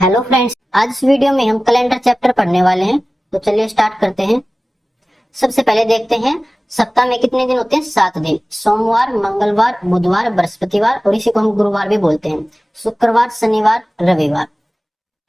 Hello friends, आज इस video में हम कैलेंडर चैप्टर पढ़ने वाले हैं। तो चलिए स्टार्ट करते हैं। सबसे पहले देखते हैं सप्ताह में कितने दिन होते हैं। 7 दिन। सोमवार, मंगलवार, बुधवार, बृहस्पतिवार और इसी को हम गुरुवार भी बोलते हैं। शुक्रवार, शनिवार, रविवार।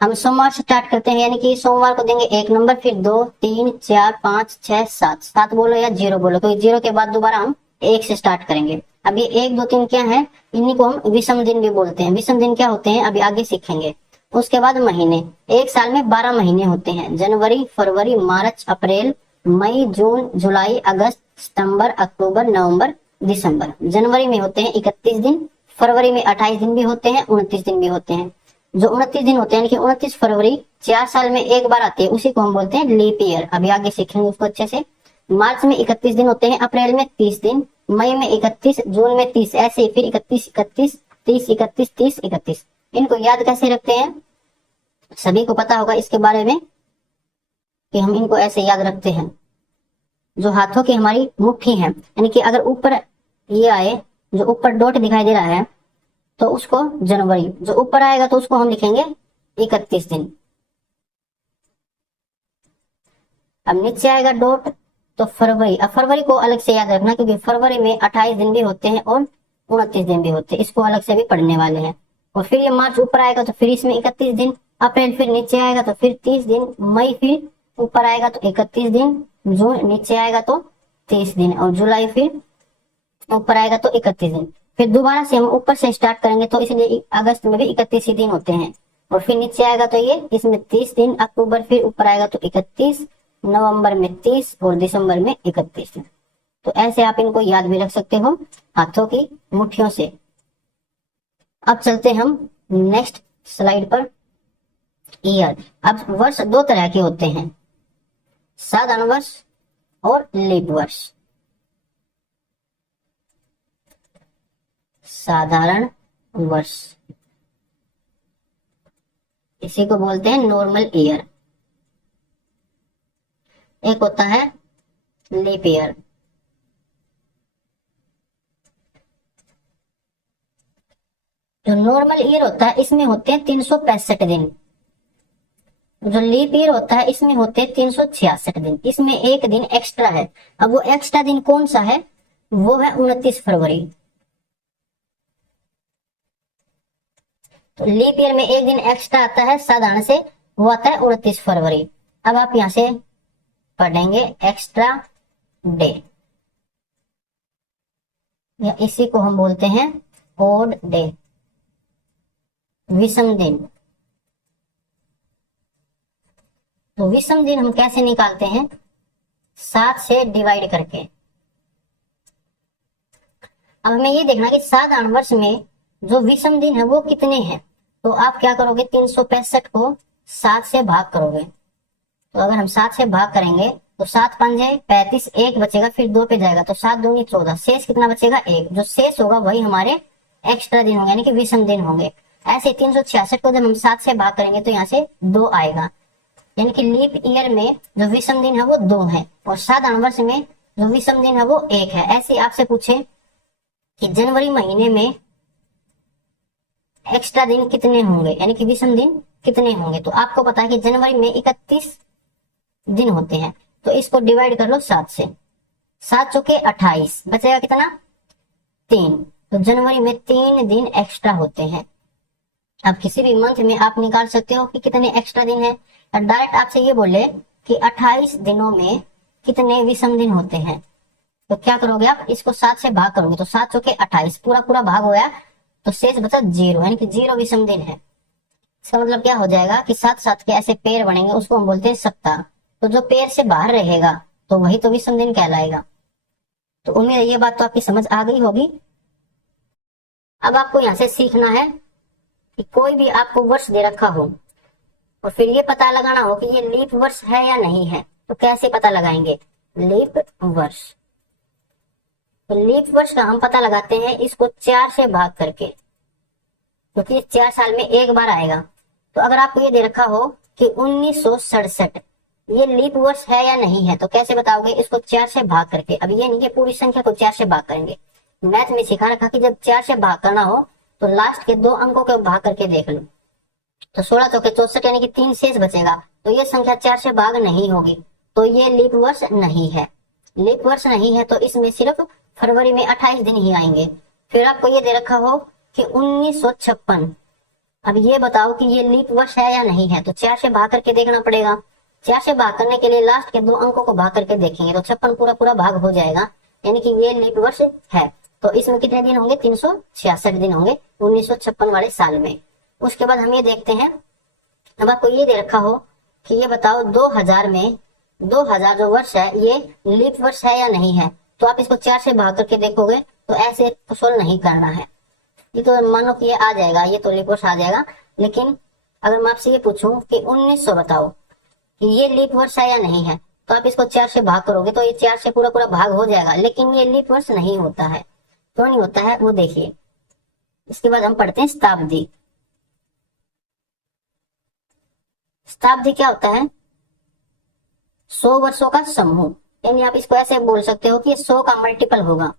हम सोमवार से स्टार्ट करते हैं, यानी कि सोमवार को देंगे 1 नंबर, फिर 2, 3, 4, 5, 6, 7। 7 बोलो या 0 बोलो, तो 0 के बाद दोबारा हम 1 से स्टार्ट करेंगे। अब ये 1, 2, 3 क्या है, इन्हीं को हम विषम दिन भी बोलते हैं। विषम दिन क्या होते हैं अभी आगे सीखेंगे। उसके बाद महीने। एक साल में 12 महीने होते हैं। जनवरी, फरवरी, मार्च, अप्रैल, मई, जून, जुलाई, अगस्त, सितंबर, अक्टूबर, नवंबर, दिसंबर। जनवरी में होते हैं 31 दिन, फरवरी में 28 दिन भी होते हैं, 29 दिन भी होते हैं। जो 29 दिन होते हैं, यानी कि 29 फरवरी 4 साल में एक बार आती है, उसी को हम बोलते हैं लीप ईयर। अभी आगे सीखेंगे उसको अच्छे से। मार्च में 31 दिन होते हैं, अप्रैल में 30 दिन, मई में 31, जून में 30, ऐसे ही फिर 31, 31, 30, 31, 30, 31। इनको याद कैसे रखते हैं, सभी को पता होगा इसके बारे में कि हम इनको ऐसे याद रखते हैं। जो हाथों की हमारी मुट्ठी है, यानी कि अगर ऊपर ये आए, जो ऊपर डॉट दिखाई दे रहा है, तो उसको जनवरी, जो ऊपर आएगा तो उसको हम लिखेंगे 31 दिन। अब नीचे आएगा डॉट, तो फरवरी। अब फरवरी को अलग से याद रखना, क्योंकि फरवरी में 28 दिन भी होते हैं और 29 दिन भी होते हैं। इसको अलग से भी पढ़ने वाले हैं। और फिर ये मार्च ऊपर आएगा तो फिर इसमें 31 दिन, अप्रैल फिर नीचे आएगा तो फिर 30 दिन, मई फिर ऊपर आएगा तो 31 दिन, जून नीचे आएगा तो 30 दिन, और जुलाई फिर ऊपर आएगा तो 31 दिन। फिर दोबारा से हम ऊपर से स्टार्ट करेंगे, तो इसलिए अगस्त में भी 31 ही दिन होते हैं। और फिर नीचे आएगा तो ये इसमें 30 दिन, अक्टूबर फिर ऊपर आएगा तो 31, नवंबर में 30 और दिसंबर में 31 दिन। तो ऐसे आप इनको याद भी रख सकते हो हाथों की मुट्ठियों से। अब चलते हम नेक्स्ट स्लाइड पर। ईयर। अब वर्ष 2 तरह के होते हैं, साधारण वर्ष और लीप वर्ष। साधारण वर्ष, इसी को बोलते हैं नॉर्मल ईयर। एक होता है लीप ईयर। जो नॉर्मल ईयर होता है इसमें होते हैं 365 दिन। जो लीप ईयर होता है इसमें होते हैं 366 दिन। इसमें एक दिन एक्स्ट्रा है। अब वो एक्स्ट्रा दिन कौन सा है, वो है 29 फरवरी। तो लीप ईयर में एक दिन एक्स्ट्रा आता है साधारण से, वो आता है 29 फरवरी। अब आप यहां से पढ़ेंगे एक्स्ट्रा डे, या इसी को हम बोलते हैं ओड डे, विषम दिन। तो विषम दिन हम कैसे निकालते हैं, 7 से डिवाइड करके। अब हमें ये देखना कि साधारण वर्ष में जो विषम दिन है वो कितने हैं। तो आप क्या करोगे, 365 को 7 से भाग करोगे। तो अगर हम 7 से भाग करेंगे तो 7 पंजे 35, 1 बचेगा, फिर 2 पे जाएगा तो 7 दूनी 14, शेष कितना बचेगा 1। जो शेष होगा वही हमारे एक्स्ट्रा दिन होंगे, यानी कि विषम दिन होंगे। ऐसे 366 को जब हम 7 से भाग करेंगे तो यहाँ से 2 आएगा, यानी कि लीप ईयर में जो विषम दिन है वो 2 है, और साधारण वर्ष में जो विषम दिन है वो 1 है। ऐसे आपसे पूछे कि जनवरी महीने में एक्स्ट्रा दिन कितने होंगे, यानी कि विषम दिन कितने होंगे, तो आपको पता है कि जनवरी में 31 दिन होते हैं। तो इसको डिवाइड कर लो 7 से। 7 चौके 28, बचेगा कितना 3। तो जनवरी में 3 दिन एक्स्ट्रा होते हैं। अब किसी भी मंथ में आप निकाल सकते हो कि कितने एक्स्ट्रा दिन है। डायरेक्ट आपसे ये बोले कि 28 दिनों में कितने विषम दिन होते हैं, तो क्या करोगे आप, इसको 7 से भाग करोगे तो 7 चौके 28, पूरा पूरा भाग होया तो शेष बचा 0, यानी कि 0 विषम दिन है। इसका मतलब क्या हो जाएगा कि 7 के ऐसे पेड़ बनेंगे, उसको हम बोलते हैं सप्ताह। तो जो पेड़ से बाहर रहेगा तो वही तो विषम दिन कहलाएगा। तो उम्मीद है ये बात तो आपकी समझ आ गई होगी। अब आपको यहाँ से सीखना है कि कोई भी आपको वर्ष दे रखा हो और फिर ये पता लगाना हो कि ये लीप वर्ष है या नहीं है। तो कैसे पता लगाएंगे, लीप वर्ष। तो लीप वर्ष का हम पता लगाते हैं इसको 4 से भाग करके, क्योंकि 4 साल में एक बार आएगा। तो अगर आपको ये दे रखा हो कि 1967 ये लीप वर्ष है या नहीं है, तो कैसे बताओगे, इसको 4 से भाग करके। अब ये नहीं है पूरी संख्या को 4 से भाग करेंगे, मैथ में सिखा रखा कि जब 4 से भाग करना हो तो लास्ट के 2 अंकों को भाग करके देख लो। तो 16 चौके 64 यानी कि 3 शेष बचेगा, तो ये संख्या 4 से भाग नहीं होगी, तो ये लीप वर्ष नहीं है। लीप वर्ष नहीं है तो इसमें सिर्फ फरवरी में 28 दिन ही आएंगे। फिर आपको ये दे रखा हो कि 1956, अब ये बताओ कि ये लीप वर्ष है या नहीं है, तो 4 से भाग करके देखना पड़ेगा। 4 से भाग करने के लिए लास्ट के 2 अंकों को भाग करके देखेंगे तो 56 पूरा पूरा भाग हो जाएगा, यानी कि ये लीप वर्ष है। तो इसमें कितने दिन होंगे, 366 दिन होंगे 1956 वाले साल में। उसके बाद हम ये देखते हैं, अब आपको ये दे रखा हो कि ये बताओ 2000 में 2000 जो वर्ष है ये लीप वर्ष है या नहीं है, तो आप इसको 4 से भाग करके देखोगे तो ऐसे सोल्व नहीं करना है। ये तो मानो कि ये आ जाएगा, ये तो लीप वर्ष आ जाएगा, लेकिन अगर मैं आपसे ये पूछूं कि 1900 बताओ कि ये लीप वर्ष है या नहीं है, तो आप इसको 4 से भाग करोगे तो ये 4 से पूरा पूरा भाग हो जाएगा, लेकिन ये लीप वर्ष नहीं होता है। क्यों नहीं होता है वो देखिए। इसके बाद हम पढ़ते हैं शताब्दी। शताब्दी क्या होता है, 100 वर्षों का समूह, यानी आप इसको ऐसे बोल सकते हो कि 100 का मल्टीपल होगा,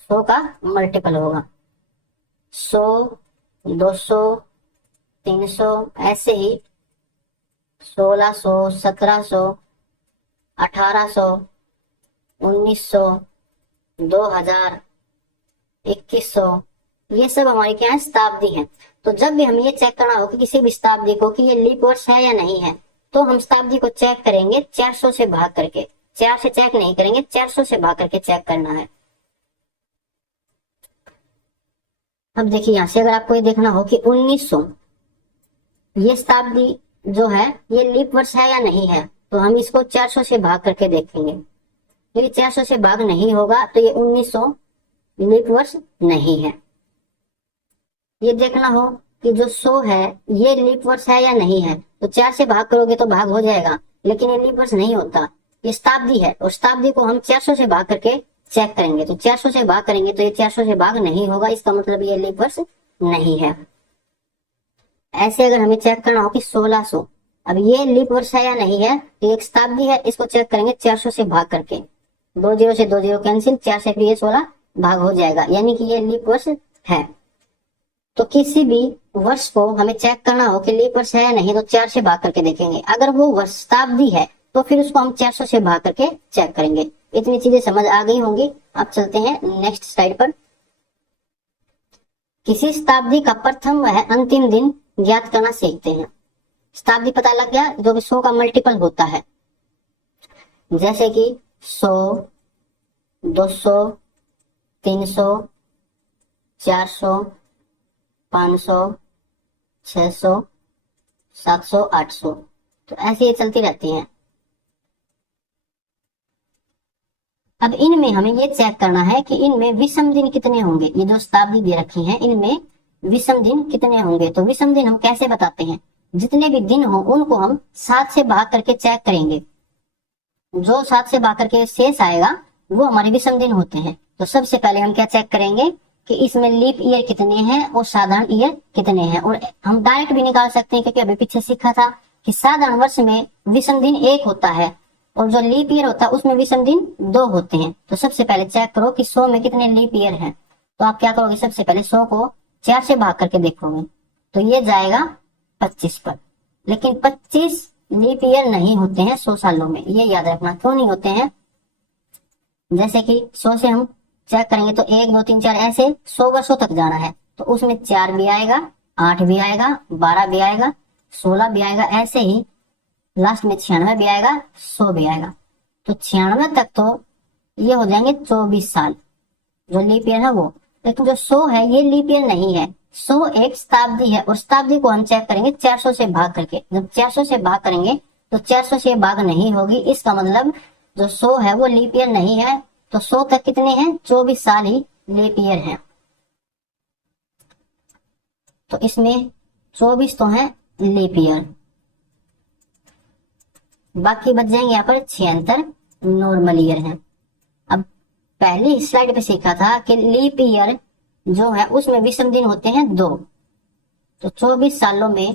100 का मल्टीपल होगा, 100, 200, 300, ऐसे ही 1600, 1700, 1800, 1900, 2000, 2100, ये सब हमारी क्या है, शताब्दी है। तो जब भी हमें ये चेक करना हो कि किसी भी शताब्दी को कि ये लीप वर्ष है या नहीं है, तो हम शताब्दी को चेक करेंगे 400 से भाग करके। 4 से चेक नहीं करेंगे, 400 से भाग करके चेक करना है। अब देखिए यहां से अगर आपको ये देखना हो कि 1900 ये शताब्दी जो है ये लीप वर्ष है या नहीं है, तो हम इसको 400 से भाग करके देखेंगे। यदि 400 से भाग नहीं होगा तो ये 1900 लीप वर्ष नहीं है। ये देखना हो कि जो 100 है ये लीप वर्ष है या नहीं है, तो 4 से भाग करोगे तो भाग हो जाएगा, लेकिन ये लीप वर्ष नहीं होता, ये शताब्दी है, और शताब्दी को हम 400 से भाग करके चेक करेंगे। तो 400 से भाग करेंगे तो ये 400 से भाग नहीं होगा, इसका मतलब ये लीप वर्ष नहीं है। ऐसे अगर हमें चेक करना हो कि 1600, अब ये लीप वर्ष है या नहीं है, तो एक शताब्दी है, इसको चेक करेंगे 400 से भाग करके। 2 0 से 2 0 कैंसिल, 4 से फिर ये 16 भाग हो जाएगा, यानी कि ये लीप वर्ष है। तो किसी भी वर्ष को हमें चेक करना हो कि लीप वर्ष है या नहीं, तो 4 से भाग करके देखेंगे। अगर वो वर्ष शताब्दी है तो फिर उसको हम 400 से भाग करके चेक करेंगे। इतनी चीजें समझ आ गई होंगी। अब चलते हैं नेक्स्ट स्लाइड पर। किसी शताब्दी का प्रथम व अंतिम दिन ज्ञात करना सीखते हैं। शताब्दी पता लग गया, जो कि 100 का मल्टीपल होता है, जैसे कि 100, 200, 300, 400, 500, 600, 700, 800, तो ऐसे ये चलती रहती हैं। अब इनमें हमें ये चेक करना है कि इनमें विषम दिन कितने होंगे। ये जो शताब्दी दे रखी है इनमें विषम दिन कितने होंगे। तो विषम दिन हम कैसे बताते हैं, जितने भी दिन हो उनको हम 7 से भाग करके चेक करेंगे। जो 7 से भाग करके शेष आएगा वो हमारे विषम दिन होते हैं। तो सबसे पहले हम क्या चेक करेंगे कि इसमें लीप ईयर कितने हैं और साधारण ईयर कितने हैं। और हम डायरेक्ट भी निकाल सकते हैं, क्योंकि अभी पीछे सीखा था कि साधारण वर्ष में विषम दिन 1 होता है और जो लीप ईयर होता है उसमें विषम दिन 2 होते हैं। तो सबसे पहले चेक करो कि 100 में कितने लीप ईयर हैं। तो आप क्या करोगे, सबसे पहले 100 को 4 से भाग करके देखोगे तो ये जाएगा 25 पर। लेकिन 25 लीप ईयर नहीं होते हैं 100 सालों में, ये याद रखना। क्यों नहीं होते हैं, जैसे कि 100 से हम चेक करेंगे तो 1 2 3 4 ऐसे 100 वर्षों तक जाना है, तो उसमें 4 भी आएगा, 8 भी आएगा, 12 भी आएगा, 16 भी आएगा, ऐसे ही लास्ट में 96 भी आएगा, 100 भी आएगा। तो 96 तक तो ये हो जाएंगे 24 साल जो लीप ईयर है वो। लेकिन जो 100 है ये लीप ईयर नहीं है, 100 एक शताब्दी है और शताब्दी को हम चेक करेंगे 400 से भाग करके। जब 400 से भाग करेंगे तो 400 से भाग नहीं होगी, इसका मतलब जो 100 है वो लीप ईयर नहीं है। तो 100 तक कितने हैं, 24 साल ही लीप ईयर है। तो इसमें 24 तो है लीप ईयर, बाकी बच जाएंगे यहाँ पर 76 नॉर्मल ईयर है। अब पहली स्लाइड पे सीखा था कि लीप ईयर जो है उसमें विषम दिन होते हैं 2। तो 24 सालों में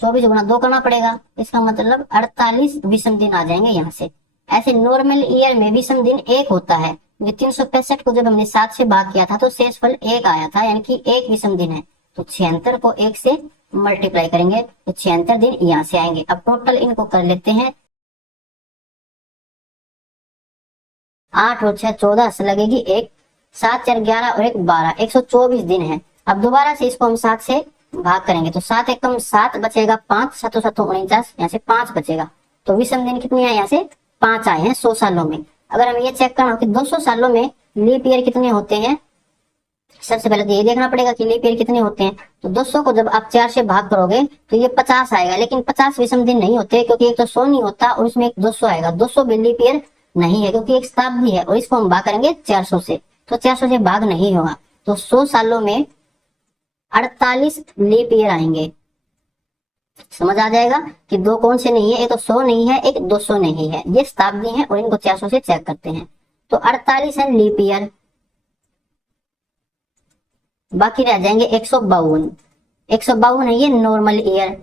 24 गुना 2 करना पड़ेगा, इसका मतलब 48 विषम दिन आ जाएंगे यहाँ से। ऐसे नॉर्मल ईयर में विषम दिन 1 होता है। 365 को जब हमने 7 से भाग किया था तो शेषफल 1 आया था, यानी कि 1 विषम दिन है। तो 76 को 1 से मल्टीप्लाई करेंगे तो 76 दिन यहाँ से आएंगे। अब टोटल इनको कर लेते हैं, 8 और 6 14 से लगेगी एक, 7 4 11 और 1 12, 124 दिन है। अब दोबारा से इसको हम 7 से भाग करेंगे तो 7 एक कम 7 बचेगा, 5 7 7 49, यहाँ से 5 बचेगा। तो विषम दिन कितने आए, यहाँ से 5 आए हैं 100 सालों में। अगर हम ये चेक करना हो कि 200 सालों में लीप ईयर कितने होते हैं, सबसे पहले तो ये देखना पड़ेगा कि लीप ईयर कितने होते हैं। तो 200 को जब आप 4 से भाग करोगे तो ये 50 आएगा, लेकिन 50 विषम दिन नहीं होते, क्योंकि एक तो 100 नहीं होता और उसमें एक 200 आएगा। 200 भी लीप ईयर नहीं है, क्योंकि एक शताब्दी है और इसको हम भाग करेंगे 400 से, तो 400 से भाग नहीं होगा। तो 100 सालों में 48 लीप ईयर आएंगे। समझ आ जाएगा कि दो कौन से नहीं है, एक तो 100 नहीं है, एक 200 नहीं है, ये शताब्दी है और इनको 400 से चेक करते हैं। तो 48 है लीप ईयर, बाकी रह जाएंगे 152। 152 है ये नॉर्मल ईयर,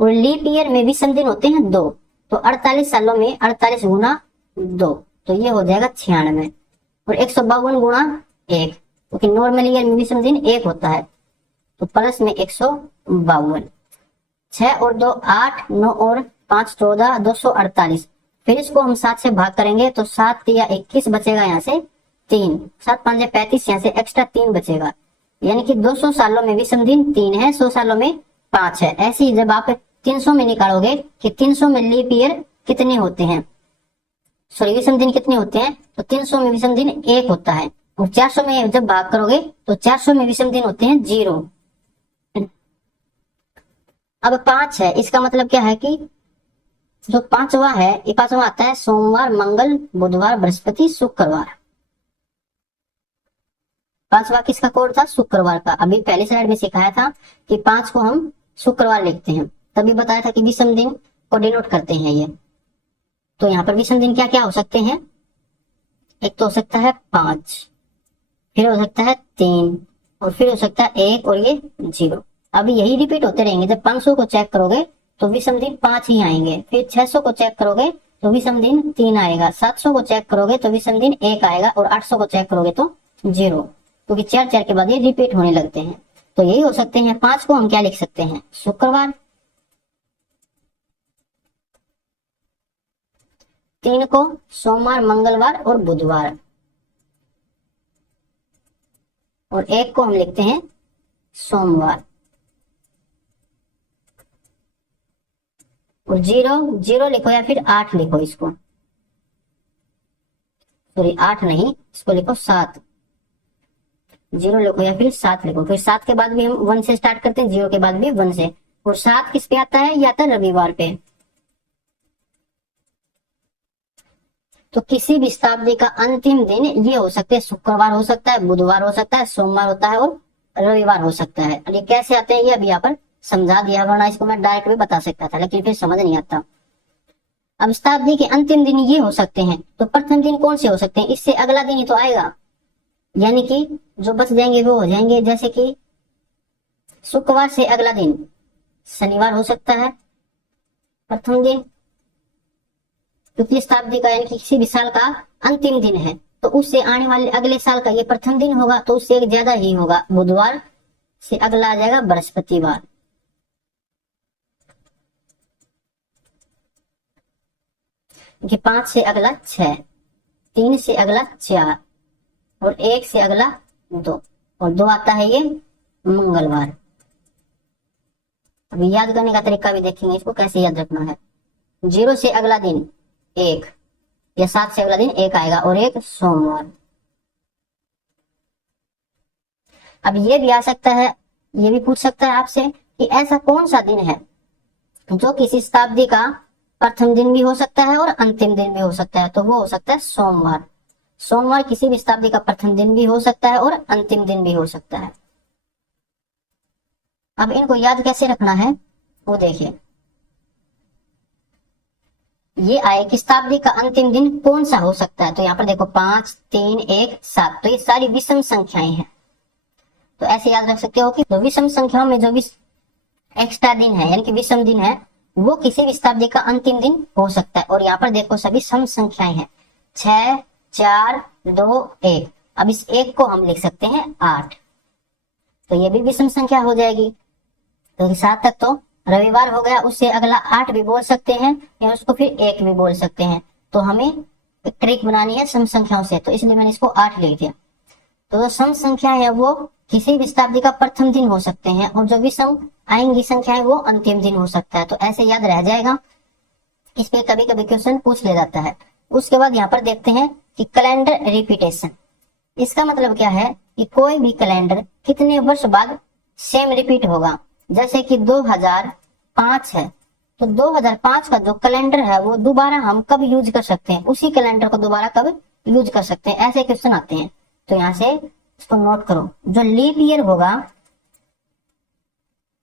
और लीप ईयर में विषम दिन होते हैं 2। तो 48 सालों में 48 गुना 2, तो ये हो जाएगा 96, और 152 गुना 1, क्योंकि नॉर्मल ईयर में विषम दिन 1 होता है, तो प्लस में 152। 6 और 2 8, 9 और 5 14, 248। फिर इसको हम 7 से भाग करेंगे तो 7 या 21 बचेगा, यहाँ से 3, 7 5 35, यहाँ से एक्स्ट्रा 3 बचेगा। यानी कि 200 सालों में विषम दिन 3 है, 100 सालों में 5 है। ऐसे ही जब आप 300 में निकालोगे कि 300 में लीप ईयर कितने होते हैं, सॉरी विषम दिन कितने होते हैं, तो 300 में विषम दिन 1 होता है, और 400 में जब भाग करोगे तो 400 में विषम दिन होते हैं 0। अब 5 है, इसका मतलब क्या है कि जो पांचवा है, ये पांचवा आता है सोमवार मंगल बुधवार बृहस्पति शुक्रवार। पांचवा किसका कोड था, शुक्रवार का। अभी पहले स्लाइड में सिखाया था कि 5 को हम शुक्रवार लिखते हैं, तभी बताया था कि विषम दिन को डिनोट करते हैं ये। तो यहाँ पर विषम दिन क्या क्या हो सकते हैं, एक तो हो सकता है 5, फिर हो सकता है 3, और फिर हो सकता है 1, और ये 0। अब यही रिपीट होते रहेंगे। जब 500 को चेक करोगे तो विषम दिन 5 ही आएंगे, फिर 600 को चेक करोगे तो विषम दिन 3 आएगा, 700 को चेक करोगे तो विषम दिन 1 आएगा, और 800 को चेक करोगे तो 0, क्योंकि 4 4 के बाद ये रिपीट होने लगते हैं। तो यही हो सकते हैं। 5 को हम क्या लिख सकते हैं, शुक्रवार, 3 को सोमवार मंगलवार और बुधवार, और 1 को हम लिखते हैं सोमवार, और 0 लिखो या फिर 8 लिखो, इसको सॉरी 8 नहीं, इसको लिखो 7, 0 लिखो या फिर 7 लिखो। फिर 7 के बाद भी हम 1 से स्टार्ट करते हैं, 0 के बाद भी 1 से। और 7 किस पे आता है, ये आता है रविवार पे। तो किसी भी शताब्दी का अंतिम दिन ये हो सकते हैं, शुक्रवार हो सकता है, बुधवार हो सकता है, सोमवार होता है, और रविवार हो सकता है। और ये कैसे आते हैं ये अभी यहाँ पर समझा दिया, वरना इसको मैं डायरेक्ट भी बता सकता था, लेकिन फिर समझ नहीं आता। अब शताब्दी के अंतिम दिन ये हो सकते हैं, तो प्रथम दिन कौन से हो सकते हैं, इससे अगला दिन ही तो आएगा, यानी कि जो बच जाएंगे वो हो जाएंगे। जैसे कि शुक्रवार से अगला दिन शनिवार हो सकता है प्रथम दिन, क्योंकि शताब्दी का यानी कि किसी भी साल का अंतिम दिन है, तो उससे आने वाले अगले साल का ये प्रथम दिन होगा, तो उससे एक ज्यादा ही होगा। बुधवार से अगला आ जाएगा बृहस्पतिवार, कि 5 से अगला 6, 3 से अगला 4, और 1 से अगला 2, और 2 आता है ये मंगलवार। अभी याद करने का तरीका भी देखेंगे, इसको कैसे याद रखना है। 0 से अगला दिन 1, या 7 से अगला दिन 1 आएगा, और 1 सोमवार। अब ये भी आ सकता है, ये भी पूछ सकता है आपसे कि ऐसा कौन सा दिन है जो किसी शताब्दी का प्रथम दिन भी हो सकता है और अंतिम दिन भी हो सकता है, तो वो हो सकता है सोमवार। सोमवार किसी भी शताब्दी का प्रथम दिन भी हो सकता है और अंतिम दिन भी हो सकता है। अब इनको याद कैसे रखना है वो देखिए, ये आए कि शताब्दी का अंतिम दिन कौन सा हो सकता है, तो यहाँ पर देखो 5 3 1 7, तो ये सारी विषम संख्याएं हैं। तो ऐसे याद रख सकते हो कि तो विषम संख्याओं में जो एक्स्ट्रा दिन है यानी कि विषम दिन है, वो किसी भी शताब्दी का अंतिम दिन हो सकता है। और यहाँ पर देखो सभी सम संख्याएं हैं, 6 4 2 1। अब इस 1 को हम लिख सकते हैं 8, तो ये भी विषम संख्या हो जाएगी। तो 7 तक तो रविवार हो गया, उससे अगला 8 भी बोल सकते हैं या उसको फिर 1 भी बोल सकते हैं। तो हमें एक ट्रिक बनानी है सम संख्याओं से, तो इसलिए मैंने इसको 8 लिख दिया। तो जो सम संख्या है वो किसी भी शताब्दी का प्रथम दिन हो सकते हैं, और जो विषम आएंगी संख्या है वो अंतिम दिन हो सकता है। तो ऐसे याद रह जाएगा, इस पे कभी कभी क्वेश्चन पूछ लिया जाता है। उसके बाद यहाँ पर देखते हैं कि कैलेंडर रिपीटेशन। इसका मतलब क्या है कि कोई भी कैलेंडर कितने वर्ष बाद सेम रिपीट होगा। जैसे कि 2005 है, तो 2005 का जो कैलेंडर है वो दोबारा हम कब यूज कर सकते हैं, उसी कैलेंडर को दोबारा कब यूज कर सकते हैं, ऐसे क्वेश्चन आते हैं। तो यहाँ से इसको नोट करो, जो लीप ईयर होगा,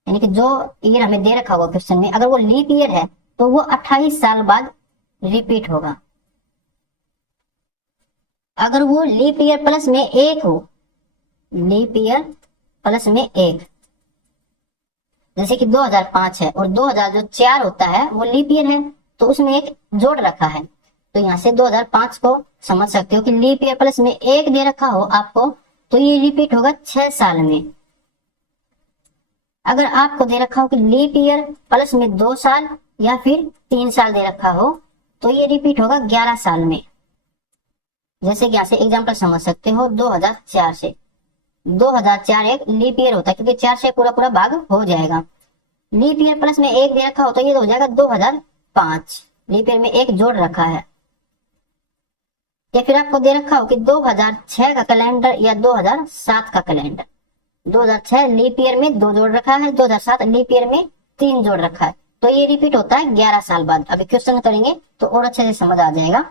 यानी कि जो ईयर हमें दे रखा होगा क्वेश्चन में, अगर वो लीप ईयर है तो वो 28 साल बाद रिपीट होगा। अगर वो लीप ईयर प्लस में 1 हो, लीप ईयर प्लस में 1, जैसे कि 2005 है और 2004 होता है वो लीप ईयर है, तो उसमें एक जोड़ रखा है। तो यहाँ से 2005 को समझ सकते हो कि लीप ईयर प्लस में 1 दे रखा हो आपको, तो ये रिपीट होगा 6 साल में। अगर आपको दे रखा हो कि लीप ईयर प्लस में 2 साल या फिर 3 साल दे रखा हो, तो ये रिपीट होगा 11 साल में। जैसे कि यहाँ से एग्जाम्पल समझ सकते हो, 2004 से 2004 एक लीप ईयर होता है, क्योंकि 4 से पूरा पूरा भाग हो जाएगा। लीप ईयर प्लस में 1 दे रखा हो तो ये हो जाएगा 2005, लीप ईयर में 1 जोड़ रखा है। या फिर आपको दे रखा हो कि 2006 का कैलेंडर या 2007 का कैलेंडर, 2006 लीप ईयर में 2 जोड़ रखा है, 2007 लीप ईयर में 3 जोड़ रखा है, तो ये रिपीट होता है 11 साल बाद। अभी क्वेश्चन करेंगे तो और अच्छे से समझ आ जाएगा।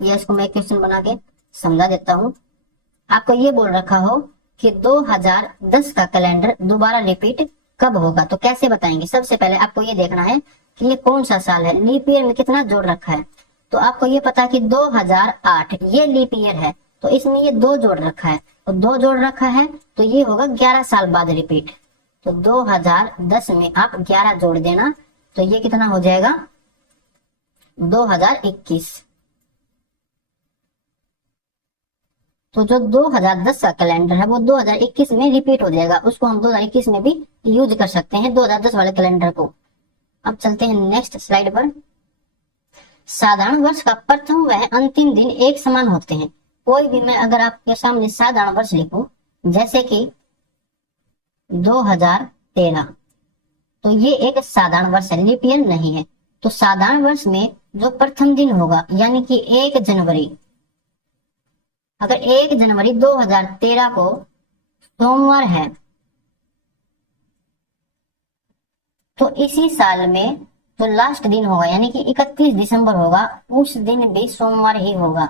ये इसको मैं क्वेश्चन बना के समझा देता हूँ। आपको ये बोल रखा हो कि 2010 का कैलेंडर दोबारा रिपीट कब होगा, तो कैसे बताएंगे। सबसे पहले आपको ये देखना है कि ये कौन सा साल है, लीप ईयर में कितना जोड़ रखा है। तो आपको ये पता है कि 2008 ये लीप ईयर है, तो इसमें ये 2 जोड़ रखा है, तो 2 जोड़ रखा है तो ये होगा 11 साल बाद रिपीट। तो 2010 में आप 11 जोड़ देना, तो ये कितना हो जाएगा 2021। तो जो 2010 का कैलेंडर है वो 2021 में रिपीट हो जाएगा, उसको हम 2021 में भी यूज कर सकते हैं 2010 वाले कैलेंडर को। अब चलते हैं नेक्स्ट स्लाइड पर। साधारण वर्ष का प्रथम व अंतिम दिन एक समान होते हैं। कोई भी मैं अगर आपके सामने साधारण वर्ष लिखूं, जैसे कि 2013, तो ये एक साधारण वर्ष है, लीप ईयर नहीं है। तो साधारण वर्ष में जो प्रथम दिन होगा, यानी कि 1 जनवरी, अगर 1 जनवरी 2013 को सोमवार है, तो इसी साल में जो लास्ट दिन होगा, यानी कि 31 दिसंबर होगा, उस दिन भी सोमवार ही होगा।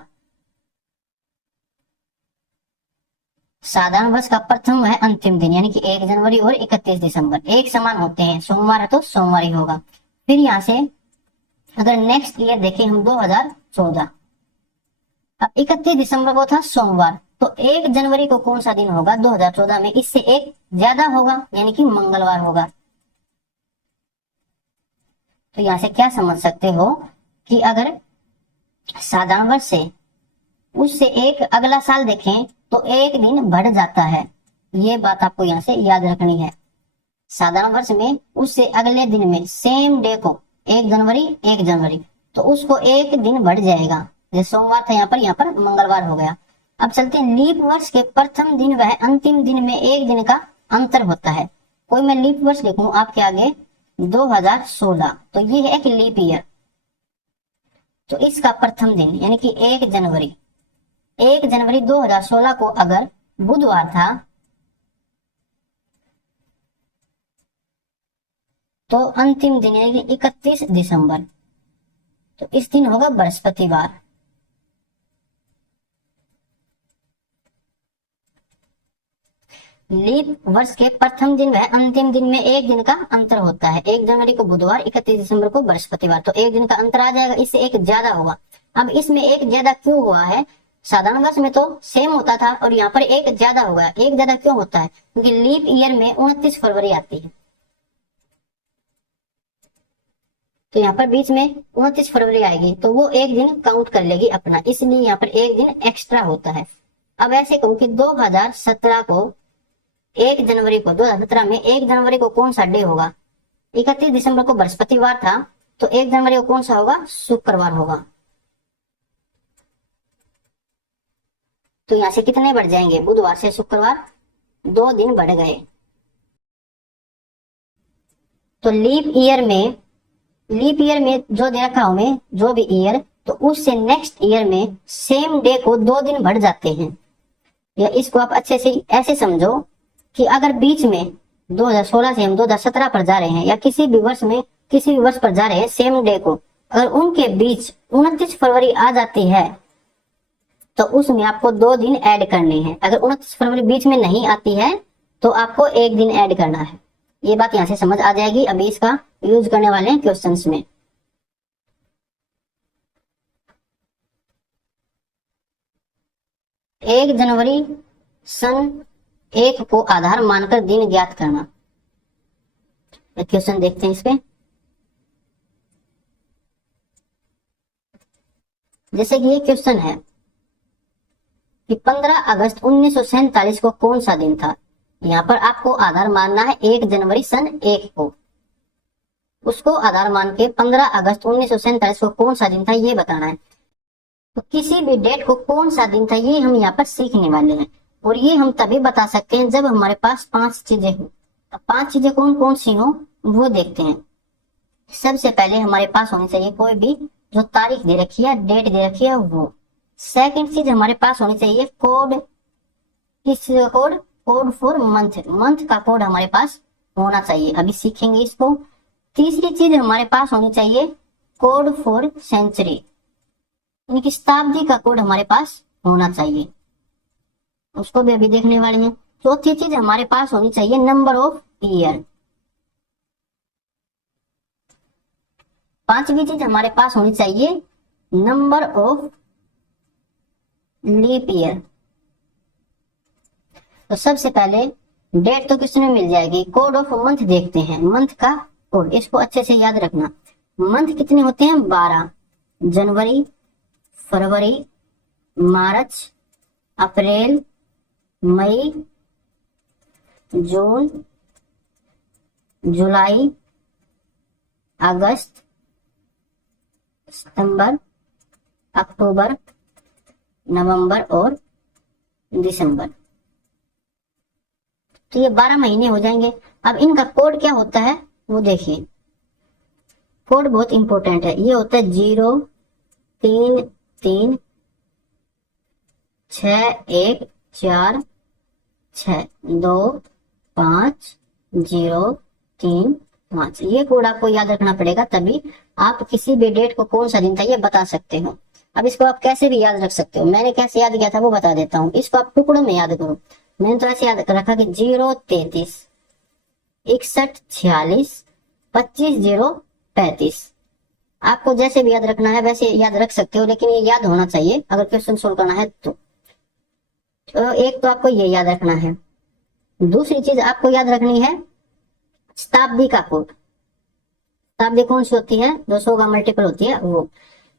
साधारण वर्ष का प्रथम है अंतिम दिन, यानी कि 1 जनवरी और 31 दिसंबर एक समान होते हैं, सोमवार है तो सोमवार ही होगा। फिर यहाँ से अगर नेक्स्ट ईयर देखें हम 2014, अब 31 दिसंबर को था सोमवार, तो 1 जनवरी को कौन सा दिन होगा 2014 में, इससे एक ज्यादा होगा, यानी कि मंगलवार होगा। तो यहां से क्या समझ सकते हो कि अगर साधारण वर्ष से उससे एक अगला साल देखें तो एक दिन बढ़ जाता है, ये बात आपको यहां से याद रखनी है। साधारण वर्ष में उससे अगले दिन में सेम डे को 1 जनवरी, तो उसको एक दिन बढ़ जाएगा, जैसे सोमवार था यहाँ पर मंगलवार हो गया। अब चलते हैं लीप वर्ष के प्रथम दिन व अंतिम दिन में 1 दिन का अंतर होता है। कोई मैं लीप वर्ष लिखूं आपके आगे 2016, तो ये है एक लीप ईयर, तो इसका प्रथम दिन यानी कि 1 जनवरी 2016 को अगर बुधवार था, तो अंतिम दिन यानी कि 31 दिसंबर, तो इस दिन होगा बृहस्पतिवार। लीप वर्ष के प्रथम दिन व अंतिम दिन में 1 दिन का अंतर होता है। 1 जनवरी को बुधवार, 31 दिसंबर को बृहस्पतिवार, तो 1 दिन का अंतर आ जाएगा, इससे एक ज्यादा होगा। अब इसमें एक ज्यादा क्यों हुआ है, साधारण वर्ष में तो सेम होता था और यहाँ पर एक ज्यादा हो गया। एक ज्यादा क्यों होता है, क्योंकि लीप ईयर में 29 फरवरी आती है, तो यहाँ पर बीच में 29 फरवरी आएगी, तो वो एक दिन काउंट कर लेगी अपना, इसलिए यहाँ पर एक दिन एक्स्ट्रा होता है। अब ऐसे कहूं कि 2017 को 1 जनवरी को 2017 में 1 जनवरी को कौन सा डे होगा? 31 दिसंबर को बृहस्पतिवार था, तो 1 जनवरी को कौन सा होगा? शुक्रवार होगा। तो यहां से कितने बढ़ जाएंगे? बुधवार से शुक्रवार 2 दिन बढ़ गए। तो लीप ईयर में जो दे रखा हमें जो भी ईयर, तो उससे नेक्स्ट ईयर में सेम डे को 2 दिन बढ़ जाते हैं। या इसको आप अच्छे से ऐसे समझो कि अगर बीच में 2016 से हम 2017 पर जा रहे हैं, या किसी भी वर्ष पर जा रहे हैं सेम डे को, अगर उनके बीच 29 फरवरी आ जाती है तो उसमें आपको 2 दिन ऐड करने हैं। अगर 29 फरवरी बीच में नहीं आती है तो आपको 1 दिन ऐड करना है। ये बात यहां से समझ आ जाएगी। अभी इसका यूज करने वाले हैं क्वेश्चंस में। 1 जनवरी सन 1 को आधार मानकर दिन ज्ञात करना। क्वेश्चन देखते हैं इस पे। जैसे कि ये क्वेश्चन है कि 15 अगस्त 1947 को कौन सा दिन था? यहाँ पर आपको आधार मानना है 1 जनवरी सन 1 को। उसको आधार मान के 15 अगस्त 1947 को कौन सा दिन था ये बताना है। तो किसी भी डेट को कौन सा दिन था ये हम यहाँ पर सीखने वाले हैं, और ये हम तभी बता सकते हैं जब हमारे पास 5 चीजें हो। तो 5 चीजें कौन कौन सी हो वो देखते हैं। सबसे पहले हमारे पास होनी चाहिए कोई भी जो तारीख दे रखी है, डेट दे रखी है वो। सेकंड चीज हमारे पास होनी चाहिए कोड। किस कोड? कोड फॉर मंथ का कोड हमारे पास होना चाहिए, अभी सीखेंगे इसको। तीसरी चीज हमारे पास होनी चाहिए कोड फॉर सेंचुरी, यानी शताब्दी का कोड हमारे पास होना चाहिए, उसको भी अभी देखने वाले हैं। चौथी चीज हमारे पास होनी चाहिए नंबर ऑफ ईयर। पांचवी चीज हमारे पास होनी चाहिए नंबर ऑफ लीप ईयर। तो सबसे पहले डेट तो किसमें मिल जाएगी? कोड ऑफ मंथ देखते हैं। मंथ का कोड इसको अच्छे से याद रखना। मंथ कितने होते हैं? 12। जनवरी, फरवरी, मार्च, अप्रैल, मई, जून, जुलाई, अगस्त, सितंबर, अक्टूबर, नवंबर और दिसंबर। तो ये 12 महीने हो जाएंगे। अब इनका कोड क्या होता है वो देखिए। कोड बहुत इंपॉर्टेंट है। ये होता है 0 3 3 6 1 4 6 2 5 0 3 5। ये कोड आपको याद रखना पड़ेगा, तभी आप किसी भी डेट को कौन सा दिन था ये बता सकते हो। अब इसको आप कैसे भी याद रख सकते हो। मैंने कैसे याद किया था वो बता देता हूँ। इसको आप टुकड़ों में याद करो। मैंने तो ऐसे याद रखा कि 0 33 61 46 25 0 35। आपको जैसे भी याद रखना है वैसे याद रख सकते हो, लेकिन ये याद होना चाहिए अगर क्वेश्चन सोल्व करना है तो एक तो आपको ये याद रखना है। दूसरी चीज आपको याद रखनी है शताब्दी का कोड। शताब्दी कौन सी होती है? 200 का मल्टीपल होती है वो।